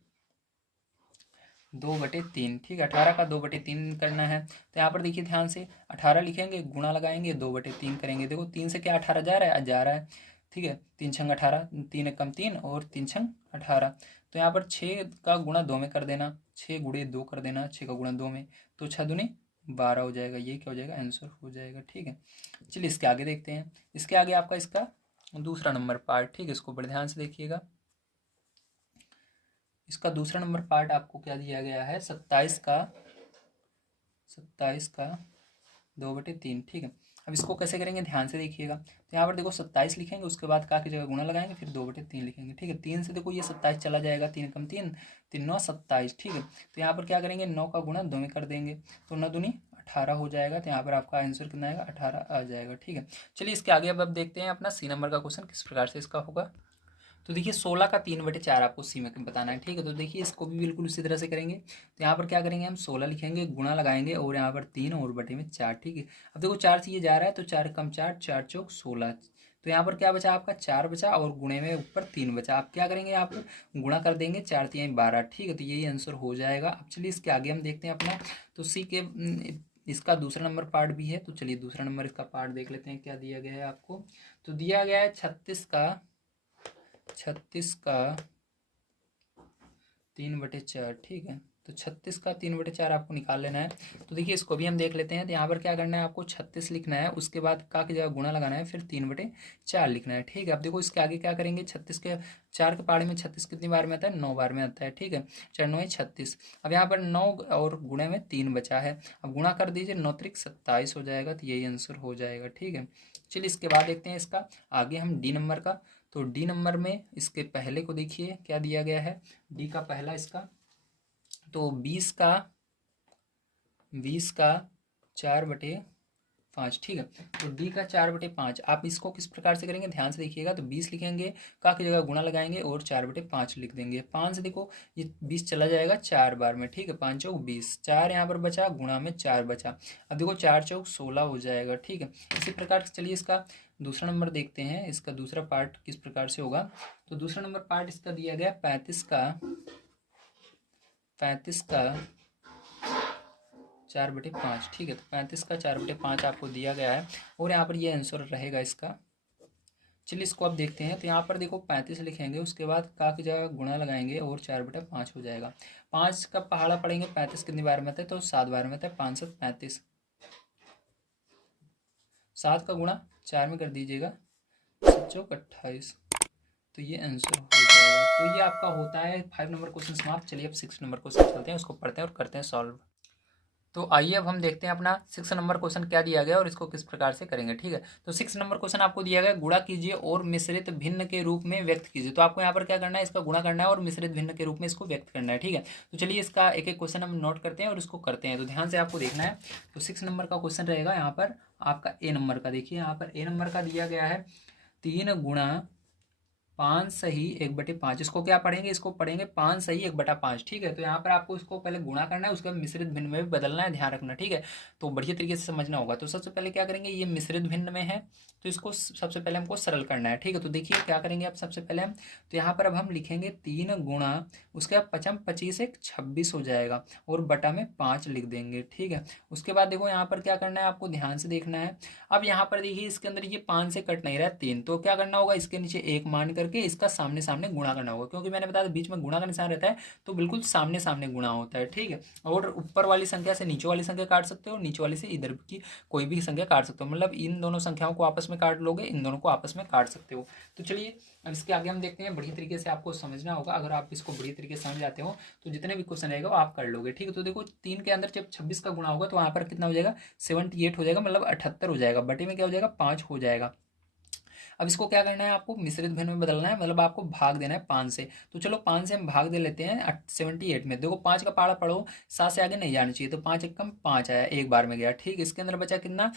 2/3। ठीक है, 18 का 2/3 करना है। तो यहाँ पर देखिए ध्यान से, 18 लिखेंगे, गुणा लगाएंगे, 2/3 करेंगे। देखो 3 से क्या 18 जा रहा है, जा रहा है। ठीक है, 3 छंग 18, 3 एक कम 3 और 3 छंग 18। तो यहाँ पर 6 का गुणा 2 में कर देना, 6 गुणे 2 कर देना, 6 का गुणा 2 में, तो 6 दूनी 12 हो जाएगा। ये क्या हो जाएगा, आंसर हो जाएगा। ठीक है, चलिए इसके आगे देखते हैं। इसके आगे आपका इसका दूसरा नंबर पार्ट। ठीक है, इसको बड़े ध्यान से देखिएगा। इसका दूसरा नंबर पार्ट आपको क्या दिया गया है, 27 का 2/3, ठीक है। अब इसको कैसे करेंगे ध्यान से देखिएगा। तो यहाँ पर देखो 27 लिखेंगे, उसके बाद का की जगह गुणा लगाएंगे, फिर 2/3 लिखेंगे, ठीक है। 3 से देखो ये 27 चला जाएगा, 3 कम 3, 3 9 27, ठीक है। तो यहाँ पर क्या करेंगे, 9 का गुणा 2 में कर देंगे, तो 9 दूनी 18 हो जाएगा। तो यहाँ पर आपका आंसर कितना आएगा, 18 आ जाएगा, ठीक है। चलिए इसके आगे अब देखते हैं अपना सी नंबर का क्वेश्चन किस प्रकार से इसका होगा। तो देखिए 16 का 3/4 आपको सी में बताना है, ठीक है। तो देखिए इसको भी बिल्कुल उसी तरह से करेंगे। तो यहाँ पर क्या करेंगे, हम 16 लिखेंगे, गुणा लगाएंगे और यहाँ पर 3 और बटे में 4, ठीक है। अब देखो 4 से ये जा रहा है, तो 4 कम 4, 4 चौक 16। तो यहाँ पर क्या बचा आपका, 4 बचा और गुणे में ऊपर 3 बचा। आप क्या करेंगे, आप गुणा कर देंगे, 4 3 12, ठीक है। तो यही आंसर हो जाएगा। अब चलिए इसके आगे हम देखते हैं अपना। तो सी के इसका दूसरा नंबर पार्ट भी है, तो चलिए दूसरा नंबर इसका पार्ट देख लेते हैं क्या दिया गया है आपको। तो दिया गया है 36 का 3/4, ठीक है। तो 36 का 3/4 आपको निकाल लेना है। तो देखिए इसको भी हम देख लेते हैं। तो यहाँ पर क्या करना है, आपको 36 लिखना है, उसके बाद का की जगह गुणा लगाना है, फिर 3/4 लिखना है, ठीक है। अब देखो इसके आगे क्या करेंगे, 36 के 4 के पहाड़े में 36 कितनी बार में आता है, 9 बार में आता है, ठीक है। 4 9 36। अब यहाँ पर 9 और गुणे में 3 बचा है, अब गुणा कर दीजिए, 9 त्रिक 27 हो जाएगा। तो यही आंसर हो जाएगा, ठीक है। चलिए इसके बाद देखते हैं इसका आगे हम डी नंबर का। तो डी नंबर में इसके पहले को देखिए क्या दिया गया है। डी का पहला इसका, तो 20 का 4/5, ठीक है। तो डी का 4/5 आप इसको किस प्रकार से करेंगे ध्यान से देखिएगा। तो 20 लिखेंगे, का की जगह गुणा लगाएंगे और 4/5 लिख देंगे। 5 से देखो ये 20 चला जाएगा 4 बार में, ठीक है। 5 चौक 20, 4 यहाँ पर बचा, गुणा में 4 बचा। अब देखो 4 चौक 16 हो जाएगा, ठीक है। इसी प्रकार से चलिए इसका दूसरा नंबर देखते हैं, इसका दूसरा पार्ट किस प्रकार से होगा। तो दूसरा नंबर पार्ट इसका दिया गया 35 का 4/5, ठीक है। तो 35 का 4/5 आपको दिया गया है और यहाँ पर ये आंसर रहेगा इसका। चलिए इसको अब देखते हैं। तो यहाँ पर देखो 35 लिखेंगे, उसके बाद का की जगह गुणा लगाएंगे और 4/5 हो जाएगा। 5 का पहाड़ा पड़ेंगे, 35 कितनी बार में आता है, तो 7 बार में आता है, 5 7 35। 7 का गुणा 4 में कर दीजिएगा, 7 चौक 28। तो ये आंसर हो जाएगा। तो ये आपका होता है 5 नंबर क्वेश्चन समाप्त। चलिए अब 6 नंबर क्वेश्चन चलते हैं, उसको पढ़ते हैं और करते हैं सॉल्व। तो आइए अब हम देखते हैं अपना 6 नंबर क्वेश्चन क्या दिया गया और इसको किस प्रकार से करेंगे, ठीक है। तो 6 नंबर क्वेश्चन आपको दिया गया, गुणा कीजिए और मिश्रित भिन्न के रूप में व्यक्त कीजिए। तो आपको यहाँ पर क्या करना है, इसका गुणा करना है और मिश्रित भिन्न के रूप में इसको व्यक्त करना है, ठीक है। तो चलिए इसका एक एक क्वेश्चन हम नोट करते हैं और इसको करते हैं। तो ध्यान से आपको देखना है। तो 6 नंबर का क्वेश्चन रहेगा यहाँ पर आपका ए नंबर का। देखिए यहाँ पर ए नंबर का दिया गया है 3 गुणा 5 सही 1/5। इसको क्या पढ़ेंगे, इसको पढ़ेंगे 5 सही 1/5, ठीक है। तो यहाँ पर आपको इसको पहले गुणा करना है, उसके बाद मिश्रित भिन्न में भी बदलना है, ध्यान रखना, ठीक है। तो बढ़िया तरीके से समझना होगा। तो सबसे पहले क्या करेंगे, ये मिश्रित भिन्न में है तो इसको सबसे पहले हमको सरल करना है, ठीक है। तो देखिए क्या करेंगे आप सबसे पहले हम, तो यहाँ पर अब हम लिखेंगे 3 गुणा, उसके बाद 5 25 1 26 हो जाएगा और बटा में 5 लिख देंगे, ठीक है। उसके बाद देखो यहाँ पर क्या करना है, आपको ध्यान से देखना है। अब यहाँ पर देखिए इसके अंदर ये 5 से कट नहीं रहा है 3, तो क्या करना होगा, इसके नीचे 1 मान करके इसका सामने सामने गुणा करना होगा, क्योंकि मैंने बताया बीच में गुणा का निशान रहता है तो बिल्कुल सामने सामने गुणा होता है, ठीक है। और ऊपर वाली संख्या से नीचे वाली संख्या काट सकते हो, नीचे वाली से इधर की कोई भी संख्या काट सकते हो, मतलब इन दोनों संख्याओं को आपस में काट लोगे, इन दोनों को आपस में काट सकते हो। तो चलिए अब इसके आगे हम देखते हैं। बढ़िया तरीके से आपको समझना होगा, अगर आप इसको बढ़िया तरीके से समझ जाते हो तो जितने भी क्वेश्चन रहेगा वो आप कर लोगे, ठीक है। तो देखो 3 के अंदर जब 26 का गुणा होगा तो वहाँ पर कितना हो जाएगा, 78 हो जाएगा, मतलब 78 हो जाएगा, बटे में क्या हो जाएगा 5 हो जाएगा। अब इसको क्या करना है, आपको मिश्रित भिन्न में बदलना है, मतलब आपको भाग देना है 5 से। तो चलो 5 से हम भाग दे लेते हैं 78 में। देखो 5 का पहाड़ा पढ़ो, 7 से आगे नहीं जाना चाहिए, तो 5 एकम 5 आया, एक बार में गया, ठीक। इसके अंदर बचा कितना,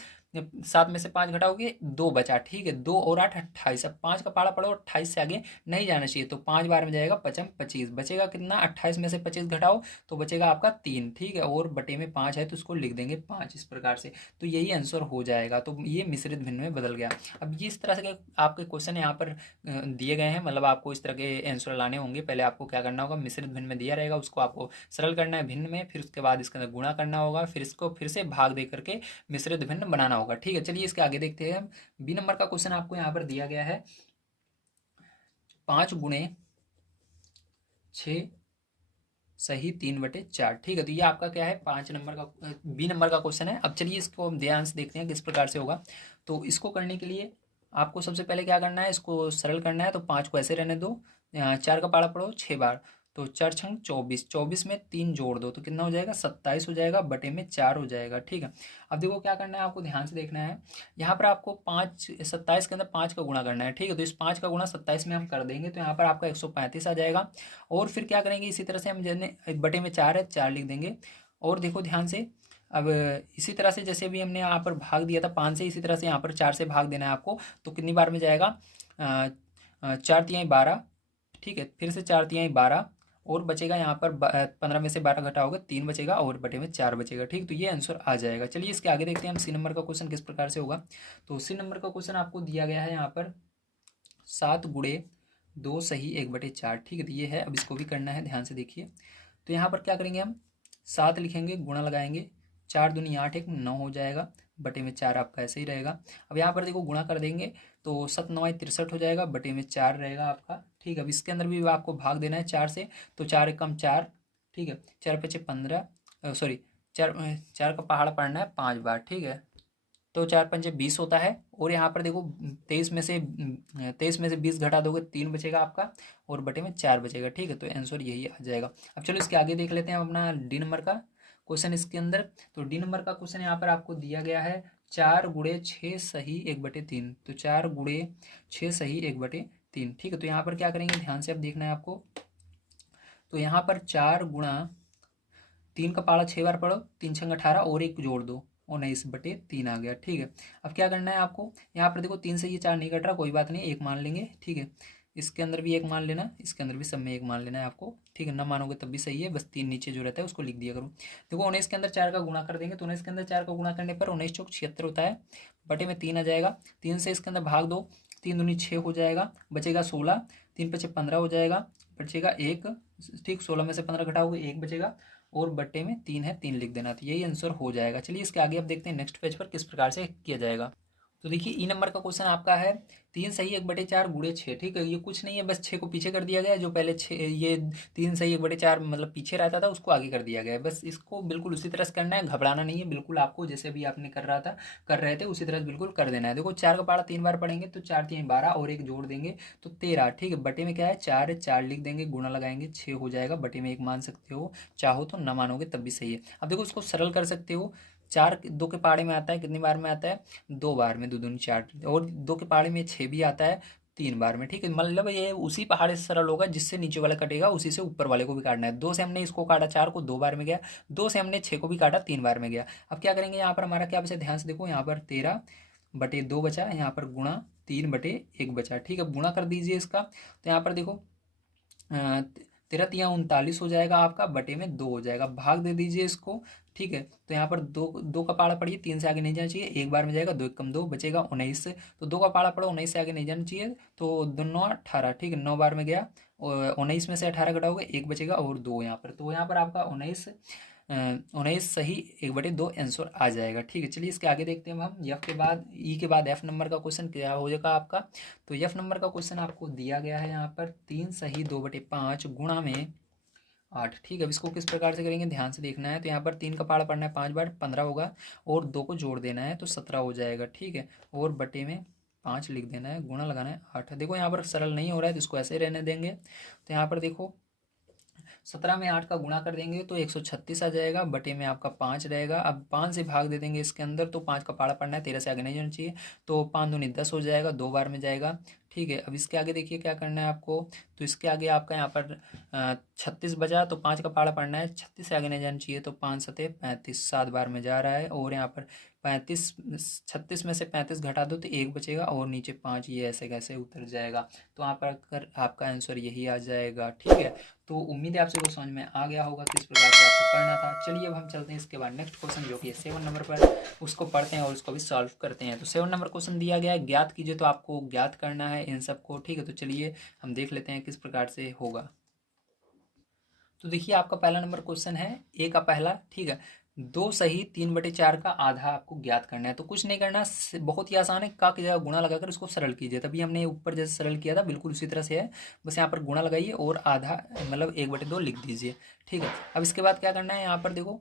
7 में से 5 घटाओगे 2 बचा, ठीक है। 2 और 8 28। अब 5 का पहाड़ा पढ़ो, 28 से आगे नहीं जाना चाहिए, तो 5 बार में जाएगा 5 25, बचेगा कितना, 28 में से 25 घटाओ तो बचेगा आपका 3, ठीक है। और बटे में 5 है तो उसको लिख देंगे 5 इस प्रकार से। तो यही आंसर हो जाएगा। तो ये मिश्रित भिन्न में बदल गया। अब ये इस तरह से आपके क्वेश्चन यहाँ पर दिए गए हैं, मतलब आपको इस तरह के आंसर लाने होंगे। पहले आपको क्या करना होगा, मिश्रित भिन्न में दिया रहेगा उसको आपको सरल करना है भिन्न में, फिर उसके बाद इसके अंदर गुणा करना होगा, फिर इसको फिर से भाग दे करके मिश्रित भिन्न बनाना होगा, ठीक है। चलिए इसके आगे देखते हैं। बी नंबर का क्वेश्चन आपको यहाँ पर दिया गया है 5 गुणे 6 सही 3/4, ठीक है। तो ये आपका क्या है, 5 नंबर का बी नंबर का क्वेश्चन है। अब चलिए इसको हम ध्यान से देखते हैं किस प्रकार से होगा। तो इसको करने के लिए आपको सबसे पहले क्या करना है, इसको सरल करना है। तो 5 को ऐसे रहने दो, यहाँ 4 का पहाड़ा पढ़ो 6 बार, तो 4 छंग 24, 24 में 3 जोड़ दो तो कितना हो जाएगा 27 हो जाएगा, बटे में 4 हो जाएगा। ठीक है, अब देखो क्या करना है आपको, ध्यान से देखना है। यहाँ पर आपको 5 27 के अंदर 5 का गुणा करना है। ठीक है, तो इस 5 का गुणा 27 में हम कर देंगे तो यहाँ पर आपका 135 आ जाएगा। और फिर क्या करेंगे, इसी तरह से हम जैसे बटे में 4 है 4 लिख देंगे। और देखो ध्यान से, अब इसी तरह से जैसे भी हमने यहाँ पर भाग दिया था 5 से, इसी तरह से यहाँ पर 4 से भाग देना है आपको। तो कितनी बार में जाएगा, 4 तिहाई 12। ठीक है, फिर से 4 तिहाई 12 और बचेगा यहाँ पर 15 में से 12 घटाओगे 3 बचेगा और बटे में 4 बचेगा। ठीक, तो ये आंसर आ जाएगा। चलिए इसके आगे देखते हैं हम सी नंबर का क्वेश्चन किस प्रकार से होगा। तो सी नंबर का क्वेश्चन आपको दिया गया है यहाँ पर 7 गुणे 2 सही 1/4। ठीक है, तो ये है, अब इसको भी करना है, ध्यान से देखिए। तो यहाँ पर क्या करेंगे हम, 7 लिखेंगे, गुणा लगाएंगे, 4 दूनी 8 1 9 हो जाएगा, बटे में 4 आपका ऐसे ही रहेगा। अब यहाँ पर देखो गुणा कर देंगे तो 7 9 63 हो जाएगा, बटे में 4 रहेगा आपका। ठीक है, अब इसके अंदर भी आपको भाग देना है 4 से, तो 4 एकम 4। ठीक है, 4 पचे 15, सॉरी 4 का पहाड़ पड़ना है 5 बार। ठीक है, तो 4 पंजे 20 होता है। और यहाँ पर देखो 23 में से 20 घटा दोगे 3 बचेगा आपका और बटे में 4 बचेगा। ठीक है, तो आंसर यही आ जाएगा। अब चलो इसके आगे देख लेते हैं अपना डी नंबर का क्वेश्चन इसके अंदर। तो डी नंबर का क्वेश्चन यहाँ पर आपको दिया गया है 4 गुणे 6 सही 1/3। तो 4 गुणे 6 सही 1/3। ठीक है, तो यहाँ पर क्या करेंगे, ध्यान से अब देखना है आपको। तो यहाँ पर 4 गुणा 3 का पाड़ा 6 बार पढ़ो, 3 छंग 18 और 1 जोड़ दो 19/3 आ गया। ठीक है, अब क्या करना है आपको, यहाँ पर देखो 3 से ये 4 नहीं कट रहा, कोई बात नहीं, 1 मान लेंगे। ठीक है, इसके अंदर भी 1 मान लेना, इसके अंदर भी सब में 1 मान लेना है आपको। ठीक है, ना मानोगे तब भी सही है, बस 3 नीचे जो रहता है उसको लिख दिया करो। देखो 19 के अंदर 4 का गुणा कर देंगे तो 19 के अंदर 4 का गुणा करने पर 19 चौक 76 होता है, बटे में 3 आ जाएगा। 3 से इसके अंदर भाग दो, 3 दूनी 6 हो जाएगा, बचेगा 16, 3 पचे 15 हो जाएगा, बचेगा 1। ठीक, 16 में से 15 घटाओगे 1 बचेगा और बट्टे में 3 है, 3 लिख देना, तो यही आंसर हो जाएगा। चलिए इसके आगे अब देखते हैं नेक्स्ट पेज पर किस प्रकार से किया जाएगा। तो देखिए ई नंबर का क्वेश्चन आपका है 3 सही 1/4 गुणे 6। ठीक है, ये कुछ नहीं है, बस 6 को पीछे कर दिया गया है, जो पहले 6 ये 3 सही 1/4 मतलब पीछे रहता था उसको आगे कर दिया गया है। बस इसको बिल्कुल उसी तरह से करना है, घबराना नहीं है, बिल्कुल आपको जैसे भी आपने कर रहे थे उसी तरह से बिल्कुल कर देना है। देखो 4 का पारा 3 बार पढ़ेंगे तो 4 3 12 और 1 जोड़ देंगे तो 13। ठीक है, बटे में क्या है 4 4 लिख देंगे, गुणा लगाएंगे 6 हो जाएगा, बटे में 1 मान सकते हो, चाहो तो न मानोगे तब भी सही है। अब देखो उसको सरल कर सकते हो, 4 2 के पहाड़े में आता है, कितनी बार में आता है 2 बार में, 2 दूनी 4, और 2 के पहाड़े में 6 भी आता है 3 बार में। ठीक है, मतलब ये उसी पहाड़े से सरल होगा जिससे नीचे वाला कटेगा उसी से ऊपर वाले को भी काटना है। 2 से हमने इसको काटा 4 को 2 बार में गया, 2 से हमने 6 को भी काटा 3 बार में गया। अब क्या करेंगे, यहाँ पर हमारा क्या बचा, ध्यान से देखो, यहाँ पर 13/2 बचा, यहाँ पर गुणा 3/1 बचा। ठीक है, गुणा कर दीजिए इसका, तो यहाँ पर देखो 13 तिया 39 हो जाएगा आपका, बटे में 2 हो जाएगा, भाग दे दीजिए इसको। ठीक है, तो यहाँ पर 2 का पाड़ा पढ़िए, 3 से आगे नहीं जाना चाहिए, एक बार में जाएगा, 2 1 कम 2 बचेगा 19। तो 2 का पाड़ा पढ़ो, 19 से आगे नहीं जाना चाहिए, तो 2 9 18। ठीक है, 9 बार में गया, 19 में से 18 घटाओगे 1 बचेगा और 2 यहाँ पर, तो यहाँ पर आपका 19 सही 1/2 आंसर आ जाएगा। ठीक है, चलिए इसके आगे देखते हैं हम। एफ के बाद ई के बाद एफ नंबर का क्वेश्चन क्या हो जाएगा आपका। तो एफ नंबर का क्वेश्चन आपको दिया गया है यहाँ पर 3 सही 2/5 गुणा में 8। ठीक है, अब इसको किस प्रकार से करेंगे, ध्यान से देखना है। तो यहाँ पर 3 का पाड़ा पढ़ना है 5 बार, 15 होगा, और 2 को जोड़ देना है तो 17 हो जाएगा। ठीक है, और बटे में 5 लिख देना है, गुणा लगाना है 8। देखो यहाँ पर सरल नहीं हो रहा है तो इसको ऐसे ही रहने देंगे। तो यहाँ पर देखो 17 में 8 का गुणा कर देंगे तो 136 आ जाएगा, बटे में आपका 5 रहेगा। अब 5 से भाग दे देंगे इसके अंदर, तो 5 का पाड़ा पड़ना है, 13 से आगे नहीं जाना चाहिए, तो 5 दूनी 10 हो जाएगा, 2 बार में जाएगा। ठीक है, अब इसके आगे देखिए क्या करना है आपको। तो इसके आगे आपका यहाँ पर 36 बचा, तो 5 का पाड़ा पड़ना है, 36 से आगे नहीं जाना चाहिए, तो 5 सते 35, 7 बार में जा रहा है, और यहाँ पर 36 में से 35 घटा दो तो 1 बचेगा, और नीचे 5, ये ऐसे कैसे उतर जाएगा। तो यहाँ पर आपका आंसर यही आ जाएगा। ठीक है, तो उम्मीद है आपसे को समझ में आ गया होगा किस प्रकार से आपको करना था। चलिए अब हम चलते हैं इसके बाद नेक्स्ट क्वेश्चन जो कि है 7 नंबर पर, उसको पढ़ते हैं और उसको भी सॉल्व करते हैं। तो 7 नंबर क्वेश्चन दिया गया है, ज्ञात कीजिए, तो आपको ज्ञात करना है इन सबको। ठीक है, तो चलिए हम देख लेते हैं किस प्रकार से होगा। तो देखिए आपका पहला नंबर क्वेश्चन है ए का पहला। ठीक है, 2 सही 3/4 का आधा आपको ज्ञात करना है। तो कुछ नहीं करना, बहुत ही आसान है, का की जगह गुणा लगाकर इसको सरल कीजिए। तभी हमने ऊपर जैसे सरल किया था बिल्कुल उसी तरह से है, बस यहाँ पर गुणा लगाइए और आधा मतलब 1/2 लिख दीजिए। ठीक है, अब इसके बाद क्या करना है, यहाँ पर देखो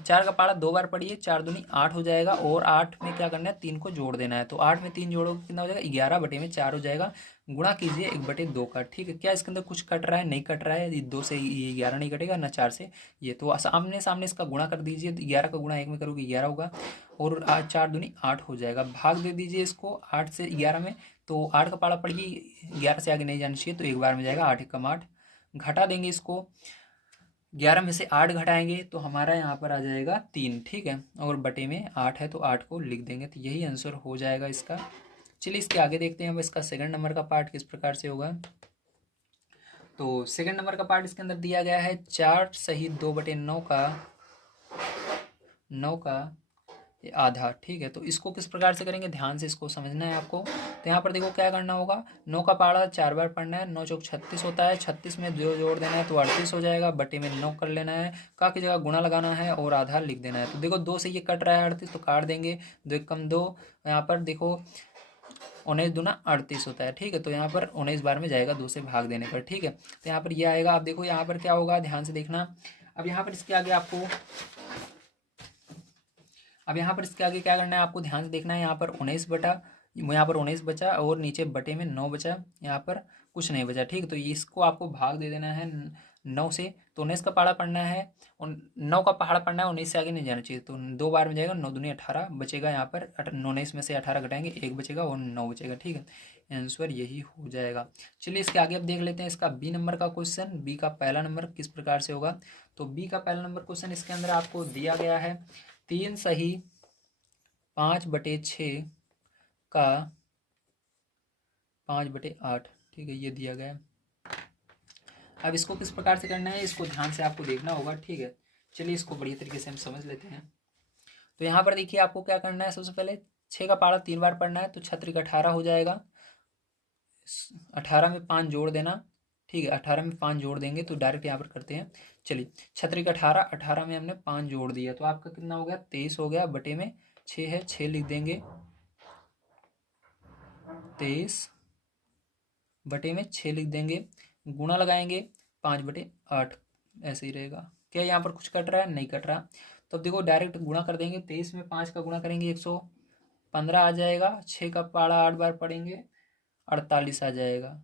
4 का पाड़ा 2 बार पढ़िए, 4 दूनी 8 हो जाएगा, और 8 में क्या करना है 3 को जोड़ देना है। तो 8 में 3 जोड़ोगे कितना हो जाएगा 11/4 हो जाएगा, गुणा कीजिए 1/2 का। ठीक है, क्या इसके अंदर कुछ कट रहा है? नहीं कट रहा है। 2 से ये 11 नहीं कटेगा, ना 4 से ये, तो सामने सामने इसका गुणा कर दीजिए। 11 का गुणा 1 में करोगे 11 होगा, और 4 दूनी 8 हो जाएगा। भाग दे दीजिए इसको 8 से 11 में, तो 8 का पाला पड़ गई, 11 से आगे नहीं जाना चाहिए, तो एक बार में जाएगा 8 एकम 8। घटा देंगे इसको, 11 में से 8 घटाएंगे तो हमारा यहाँ पर आ जाएगा 3। ठीक है, और बटे में 8 है तो 8 को लिख देंगे, तो यही आंसर हो जाएगा इसका। चलिए इसके आगे देखते हैं अब इसका सेकंड नंबर का पार्ट किस प्रकार से होगा। तो सेकंड नंबर का पार्ट इसके अंदर दिया गया है 4 सही 2/9 का 9 का ये आधा। ठीक है, तो इसको किस प्रकार से करेंगे, ध्यान से इसको समझना है आपको। तो यहाँ पर देखो क्या करना होगा, 9 का पहाड़ा 4 बार पढ़ना है, 9 चौक 36 होता है, 36 में 2 जोड़ देना है तो 38 हो जाएगा, बटे में 9 कर लेना है, का की जगह गुणा लगाना है और आधा लिख देना है। तो देखो 2 से ये कट रहा है 38, तो काट देंगे, 2 एकम 2, यहाँ पर देखो 19 दूना 38 होता है। ठीक है, तो यहाँ पर 19 बार में जाएगा 2 से भाग देने पर। ठीक है, तो यहाँ पर ये आएगा। आप देखो यहाँ पर क्या होगा, ध्यान से देखना। अब यहाँ पर इसके आगे आपको क्या करना है, आपको ध्यान से देखना है। यहाँ पर 19 बचा और नीचे बटे में 9 बचा, यहाँ पर कुछ नहीं बचा। ठीक, तो इसको आपको भाग दे देना है 9 से, तो 19 का पहाड़ा पढ़ना है और 9 का पहाड़ा पढ़ना है, 19 से आगे नहीं जाना चाहिए, तो 2 बार में जाएगा, 9 दूनी 18 बचेगा। यहाँ पर 19 में से 18 घटाएंगे, 1 बचेगा और 9 बचेगा। ठीक है, आंसर यही हो जाएगा। चलिए इसके आगे अब देख लेते हैं इसका बी नंबर का क्वेश्चन। बी का पहला नंबर किस प्रकार से होगा। तो बी का पहला नंबर क्वेश्चन इसके अंदर आपको दिया गया है 3 सही 5/6 का 5/8। ठीक है, ये दिया गया है। अब इसको किस प्रकार से करना है, इसको ध्यान से आपको देखना होगा। ठीक है, चलिए इसको बढ़िया तरीके से हम समझ लेते हैं। तो यहाँ पर देखिए आपको क्या करना है, सबसे पहले 6 का पहाड़ा 3 बार पढ़ना है, तो 6 18 हो जाएगा। 18 में 5 जोड़ देना। ठीक है, 18 में 5 जोड़ देंगे तो डायरेक्ट यहाँ पर करते हैं। चलिए 6 18, 18 में हमने 5 जोड़ दिया तो आपका कितना हो गया, 23 हो गया। बटे में 6 है, 6 लिख देंगे, 23 बटे में 6 लिख देंगे, गुणा लगाएंगे 5/8, ऐसे ही रहेगा। क्या यहाँ पर कुछ कट रहा है, नहीं कट रहा। तो अब देखो डायरेक्ट गुणा कर देंगे, 23 में 5 का गुणा करेंगे 115 आ जाएगा। 6 का पहाड़ा 8 बार पढ़ेंगे 48 आ जाएगा।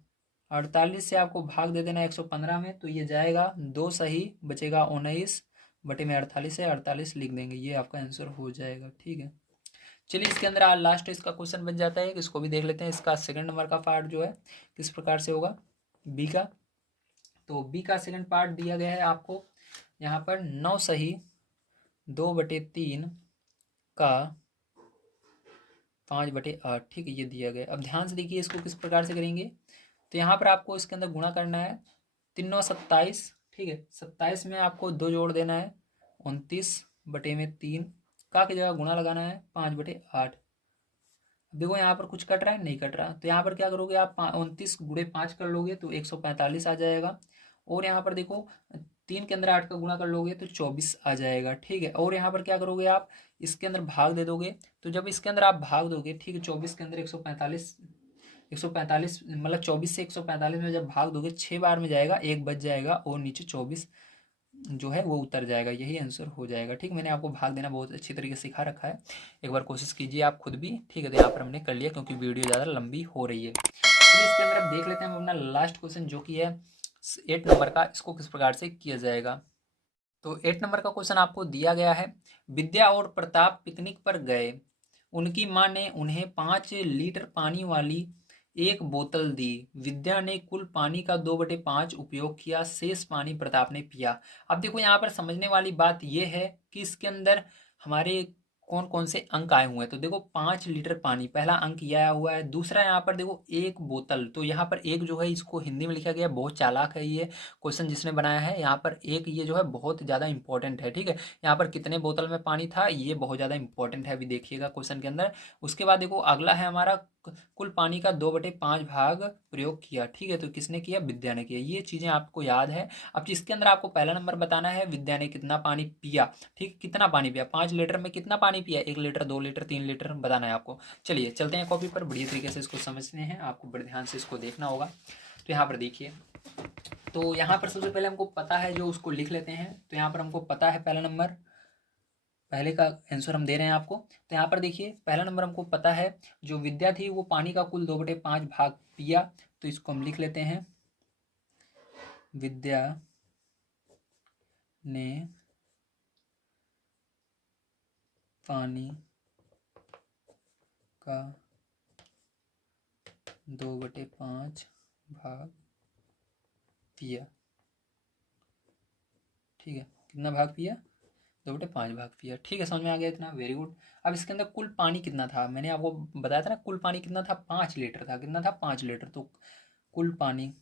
48 से आपको भाग दे देना 115 में, तो ये जाएगा 2 सही बचेगा 19 बटे में 48 है, 48 लिख देंगे, ये आपका आंसर हो जाएगा। ठीक है, चलिए इसके अंदर आज लास्ट इसका क्वेश्चन बन जाता है, इसको भी देख लेते हैं। इसका सेकंड नंबर का पार्ट जो है किस प्रकार से होगा बी का। तो बी का सेकंड पार्ट दिया गया है आपको यहाँ पर 9 सही 2/3 का 5/8। ठीक है, ये दिया गया। अब ध्यान से देखिए इसको किस प्रकार से करेंगे। तो यहाँ पर आपको इसके अंदर गुणा करना है, 3 27। ठीक है, 27 में आपको 2 जोड़ देना है, 29 बटे में 3, का की जगह गुणा लगाना है 5/8। देखो यहाँ पर कुछ कट रहा है, नहीं कट रहा, तो यहाँ पर क्या करोगे आप 29 गुणे 5 कर लोगे तो 145 आ जाएगा। और यहाँ पर देखो 3 के अंदर 8 का गुणा कर लोगे तो 24 आ जाएगा। ठीक है, और यहाँ पर क्या करोगे आप इसके अंदर भाग दे दोगे, तो जब इसके अंदर आप भाग दोगे, ठीक है, 24 के अंदर 145 मतलब 24 से 145 में जब भाग दोगे 6 बार में जाएगा, 1 बच जाएगा और नीचे 24 जो है वो उतर जाएगा, यही आंसर हो जाएगा। ठीक, मैंने आपको भाग देना बहुत अच्छी तरीके से सिखा रखा है, एक बार कोशिश कीजिए आप खुद भी। ठीक है, तो यहाँ पर हमने कर लिया क्योंकि वीडियो ज़्यादा लंबी हो रही है। तो इसके अंदर अब देख लेते हैं हम अपना लास्ट क्वेश्चन जो कि है 8 नंबर का, इसको किस प्रकार से किया जाएगा। तो 8 नंबर का क्वेश्चन आपको दिया गया है, विद्या और प्रताप पिकनिक पर गए, उनकी माँ ने उन्हें 5 लीटर पानी वाली एक बोतल दी। विद्या ने कुल पानी का 2/5 उपयोग किया, शेष पानी प्रताप ने पिया। अब देखो यहाँ पर समझने वाली बात यह है कि इसके अंदर हमारे कौन कौन से अंक आए हुए हैं। तो देखो 5 लीटर पानी पहला अंक ये आया हुआ है। दूसरा यहाँ पर देखो एक बोतल, तो यहाँ पर एक जो है इसको हिंदी में लिखा गया, बहुत चालाक है ये क्वेश्चन जिसने बनाया है। यहाँ पर एक ये जो है बहुत ज़्यादा इंपॉर्टेंट है। ठीक है, यहाँ पर कितने बोतल में पानी था ये बहुत ज़्यादा इंपॉर्टेंट है, अभी देखिएगा क्वेश्चन के अंदर। उसके बाद देखो अगला है हमारा कुल पानी का 2/5 भाग प्रयोग किया। ठीक है, तो किसने किया, विद्या ने किया। ये चीज़ें आपको याद है। अब इसके अंदर आपको पहला नंबर बताना है विद्या ने कितना पानी पिया। ठीक, कितना पानी पिया, 5 लीटर में कितना पानी पिया, 1 लीटर 2 लीटर 3 लीटर बताना है आपको। चलिए चलते हैं कॉपी पर, बढ़िया तरीके से इसको समझते हैं, आपको बड़े ध्यान से इसको देखना होगा। तो यहाँ पर देखिए, तो यहाँ पर सबसे पहले हमको पता है जो उसको लिख लेते हैं। तो यहाँ पर हमको पता है पहला नंबर, पहले का आंसर हम दे रहे हैं आपको। तो यहाँ पर देखिए पहला नंबर हमको पता है जो विद्या थी वो पानी का कुल 2/5 भाग पिया। तो इसको हम लिख लेते हैं, विद्या ने पानी का 2/5 भाग पिया। ठीक है, कितना भाग पिया? 2/5 भाग पिया। ठीक है, समझ में आ गया इतना, वेरी गुड। अब इसके अंदर कुल पानी कितना था, मैंने आपको बताया था ना, कुल पानी कितना था? 5 लीटर था। कितना था? 5 लीटर। तो कुल पानी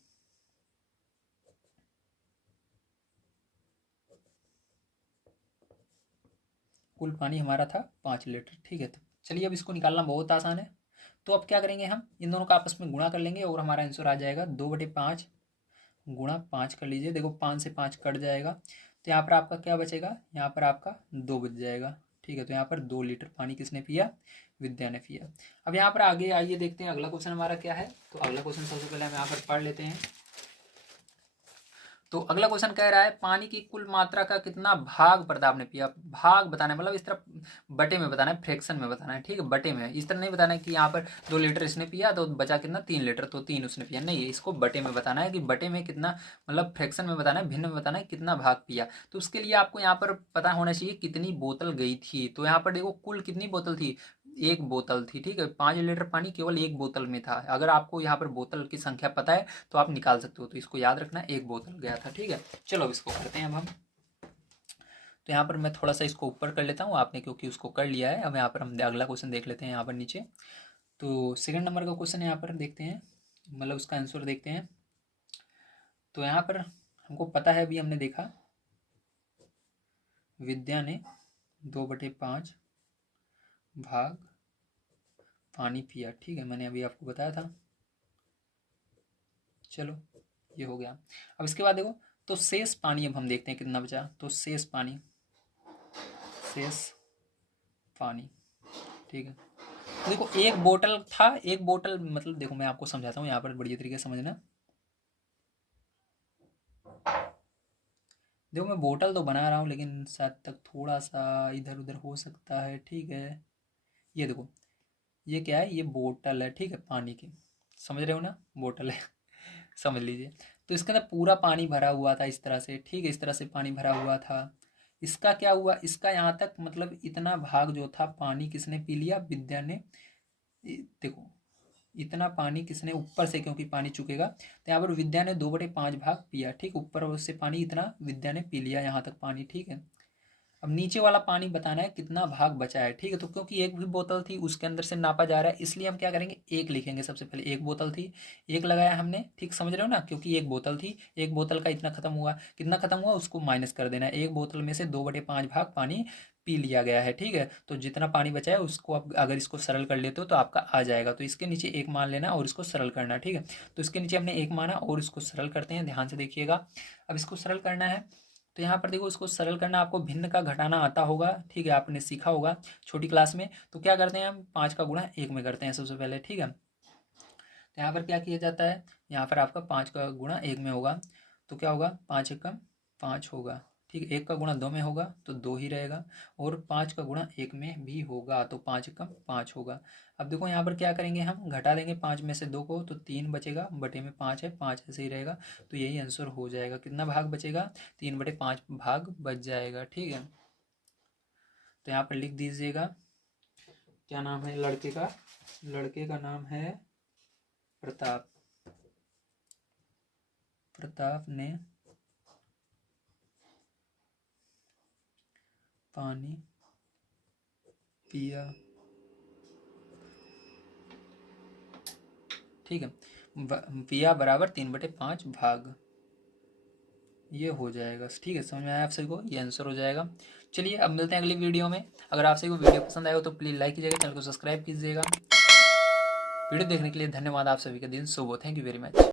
हमारा था 5 लीटर। ठीक है, तो चलिए अब इसको निकालना बहुत आसान है। तो अब क्या करेंगे, हम इन दोनों का आपस में गुणा कर लेंगे और हमारा आंसर आ जाएगा 2/5 गुणा 5 कर लीजिए। देखो 5 से 5 कट जाएगा, तो यहाँ पर आपका क्या बचेगा? यहाँ पर आपका 2 बच जाएगा। ठीक है, तो यहाँ पर 2 लीटर पानी किसने पिया? विद्या ने पिया। अब यहाँ पर आगे आइए देखते हैं अगला क्वेश्चन हमारा क्या है। तो अगला क्वेश्चन सबसे पहले हम यहाँ पर पढ़ लेते हैं। तो अगला क्वेश्चन कह रहा है, पानी की कुल मात्रा का कितना भाग प्रताप ने पिया? भाग बताना है, मतलब इस तरह बटे में बताना है, फ्रैक्शन में बताना है। ठीक है, बटे में, इस तरह नहीं बताना है कि यहाँ पर 2 लीटर इसने पिया तो बचा कितना? 3 लीटर, तो 3 उसने पिया। नहीं, इसको बटे में बताना है कि बटे में कितना, मतलब फ्रैक्शन में बताना है, भिन्न में बताना है कितना भाग पिया। तो उसके लिए आपको यहाँ पर पता होना चाहिए कितनी बोतल गई थी। तो यहाँ पर देखो कुल कितनी बोतल थी? 1 बोतल थी। ठीक है, 5 लीटर पानी केवल 1 बोतल में था। अगर आपको यहाँ पर बोतल की संख्या पता है तो आप निकाल सकते हो, तो इसको याद रखना, 1 बोतल गया था। ठीक है, चलो अब इसको करते हैं अब हम। तो यहाँ पर मैं थोड़ा सा इसको ऊपर कर लेता हूँ, आपने क्योंकि उसको कर लिया है। अब यहाँ पर हम अगला क्वेश्चन देख लेते हैं यहाँ पर नीचे। तो सेकंड नंबर का क्वेश्चन यहाँ पर देखते हैं, मतलब उसका आंसर देखते हैं। तो यहाँ पर हमको पता है, अभी हमने देखा, विद्या ने 2/5 भाग पानी पिया। ठीक है, मैंने अभी आपको बताया था। चलो ये हो गया। अब इसके बाद देखो, तो शेष पानी अब हम देखते हैं कितना बचा। तो शेष पानी, ठीक है, तो देखो 1 बोतल था। 1 बोतल मतलब, देखो मैं आपको समझाता हूँ यहाँ पर, बढ़िया तरीके से समझना। देखो मैं बोतल तो बना रहा हूँ, लेकिन शायद तक थोड़ा सा इधर उधर हो सकता है। ठीक है, ये देखो, ये क्या है? ये बोतल है। ठीक है, पानी की, समझ रहे हो ना, बोतल है समझ लीजिए। तो इसके अंदर पूरा पानी भरा हुआ था इस तरह से। ठीक है, इस तरह से पानी भरा हुआ था। इसका क्या हुआ? इसका यहाँ तक मतलब इतना भाग जो था पानी किसने पी लिया? विद्या ने। देखो इतना पानी किसने ऊपर से, क्योंकि पानी चुकेगा, तो यहाँ पर विद्या ने 2/5 भाग पिया। ठीक, ऊपर से पानी इतना विद्या ने पी लिया, यहाँ तक पानी। ठीक है, अब नीचे वाला पानी बताना है कितना भाग बचा है। ठीक है, तो क्योंकि 1 भी बोतल थी उसके अंदर से नापा जा रहा है, इसलिए हम क्या करेंगे? 1 लिखेंगे। सबसे पहले 1 बोतल थी, 1 लगाया हमने। ठीक, समझ रहे हो ना, क्योंकि 1 बोतल थी, 1 बोतल का इतना खत्म हुआ, कितना खत्म हुआ उसको माइनस कर देना है। 1 बोतल में से 2/5 भाग पानी पी लिया गया है। ठीक है, तो जितना पानी बचा है उसको अब अगर इसको सरल कर लेते हो तो आपका आ जाएगा। तो इसके नीचे 1 मान लेना और इसको सरल करना। ठीक है, तो इसके नीचे हमने 1 माना और इसको सरल करते हैं, ध्यान से देखिएगा। अब इसको सरल करना है, तो यहाँ पर देखो इसको सरल करना, आपको भिन्न का घटाना आता होगा। ठीक है, आपने सीखा होगा छोटी क्लास में। तो क्या करते हैं हम? 5 का गुणा 1 में करते हैं सबसे पहले। ठीक है, तो यहाँ पर क्या किया जाता है? यहाँ पर आपका 5 का गुणा 1 में होगा, तो क्या होगा? 5 एकम 5 होगा। ठीक है, 1 का गुणा 2 में होगा तो 2 ही रहेगा, और 5 का गुणा 1 में भी होगा तो 5 एकम 5 होगा। अब देखो यहाँ पर क्या करेंगे, हम घटा देंगे 5 में से 2 को, तो 3 बचेगा, बटे में 5 है, 5 ऐसे ही रहेगा। तो यही आंसर हो जाएगा। कितना भाग बचेगा? 3/5 भाग बच जाएगा। ठीक है, तो यहाँ पर लिख दीजिएगा, क्या नाम है लड़के का? लड़के का नाम है प्रताप। प्रताप ने पानी पिया। ठीक है, पिया बराबर 3/5 भाग, ये हो जाएगा। ठीक है, समझ में आया आप सभी को? ये आंसर हो जाएगा। चलिए अब मिलते हैं अगली वीडियो में। अगर आप सभी को वीडियो पसंद आया हो तो प्लीज़ लाइक कीजिएगा, चैनल को सब्सक्राइब कीजिएगा। वीडियो देखने के लिए धन्यवाद। आप सभी का दिन शुभ हो। Thank you very much.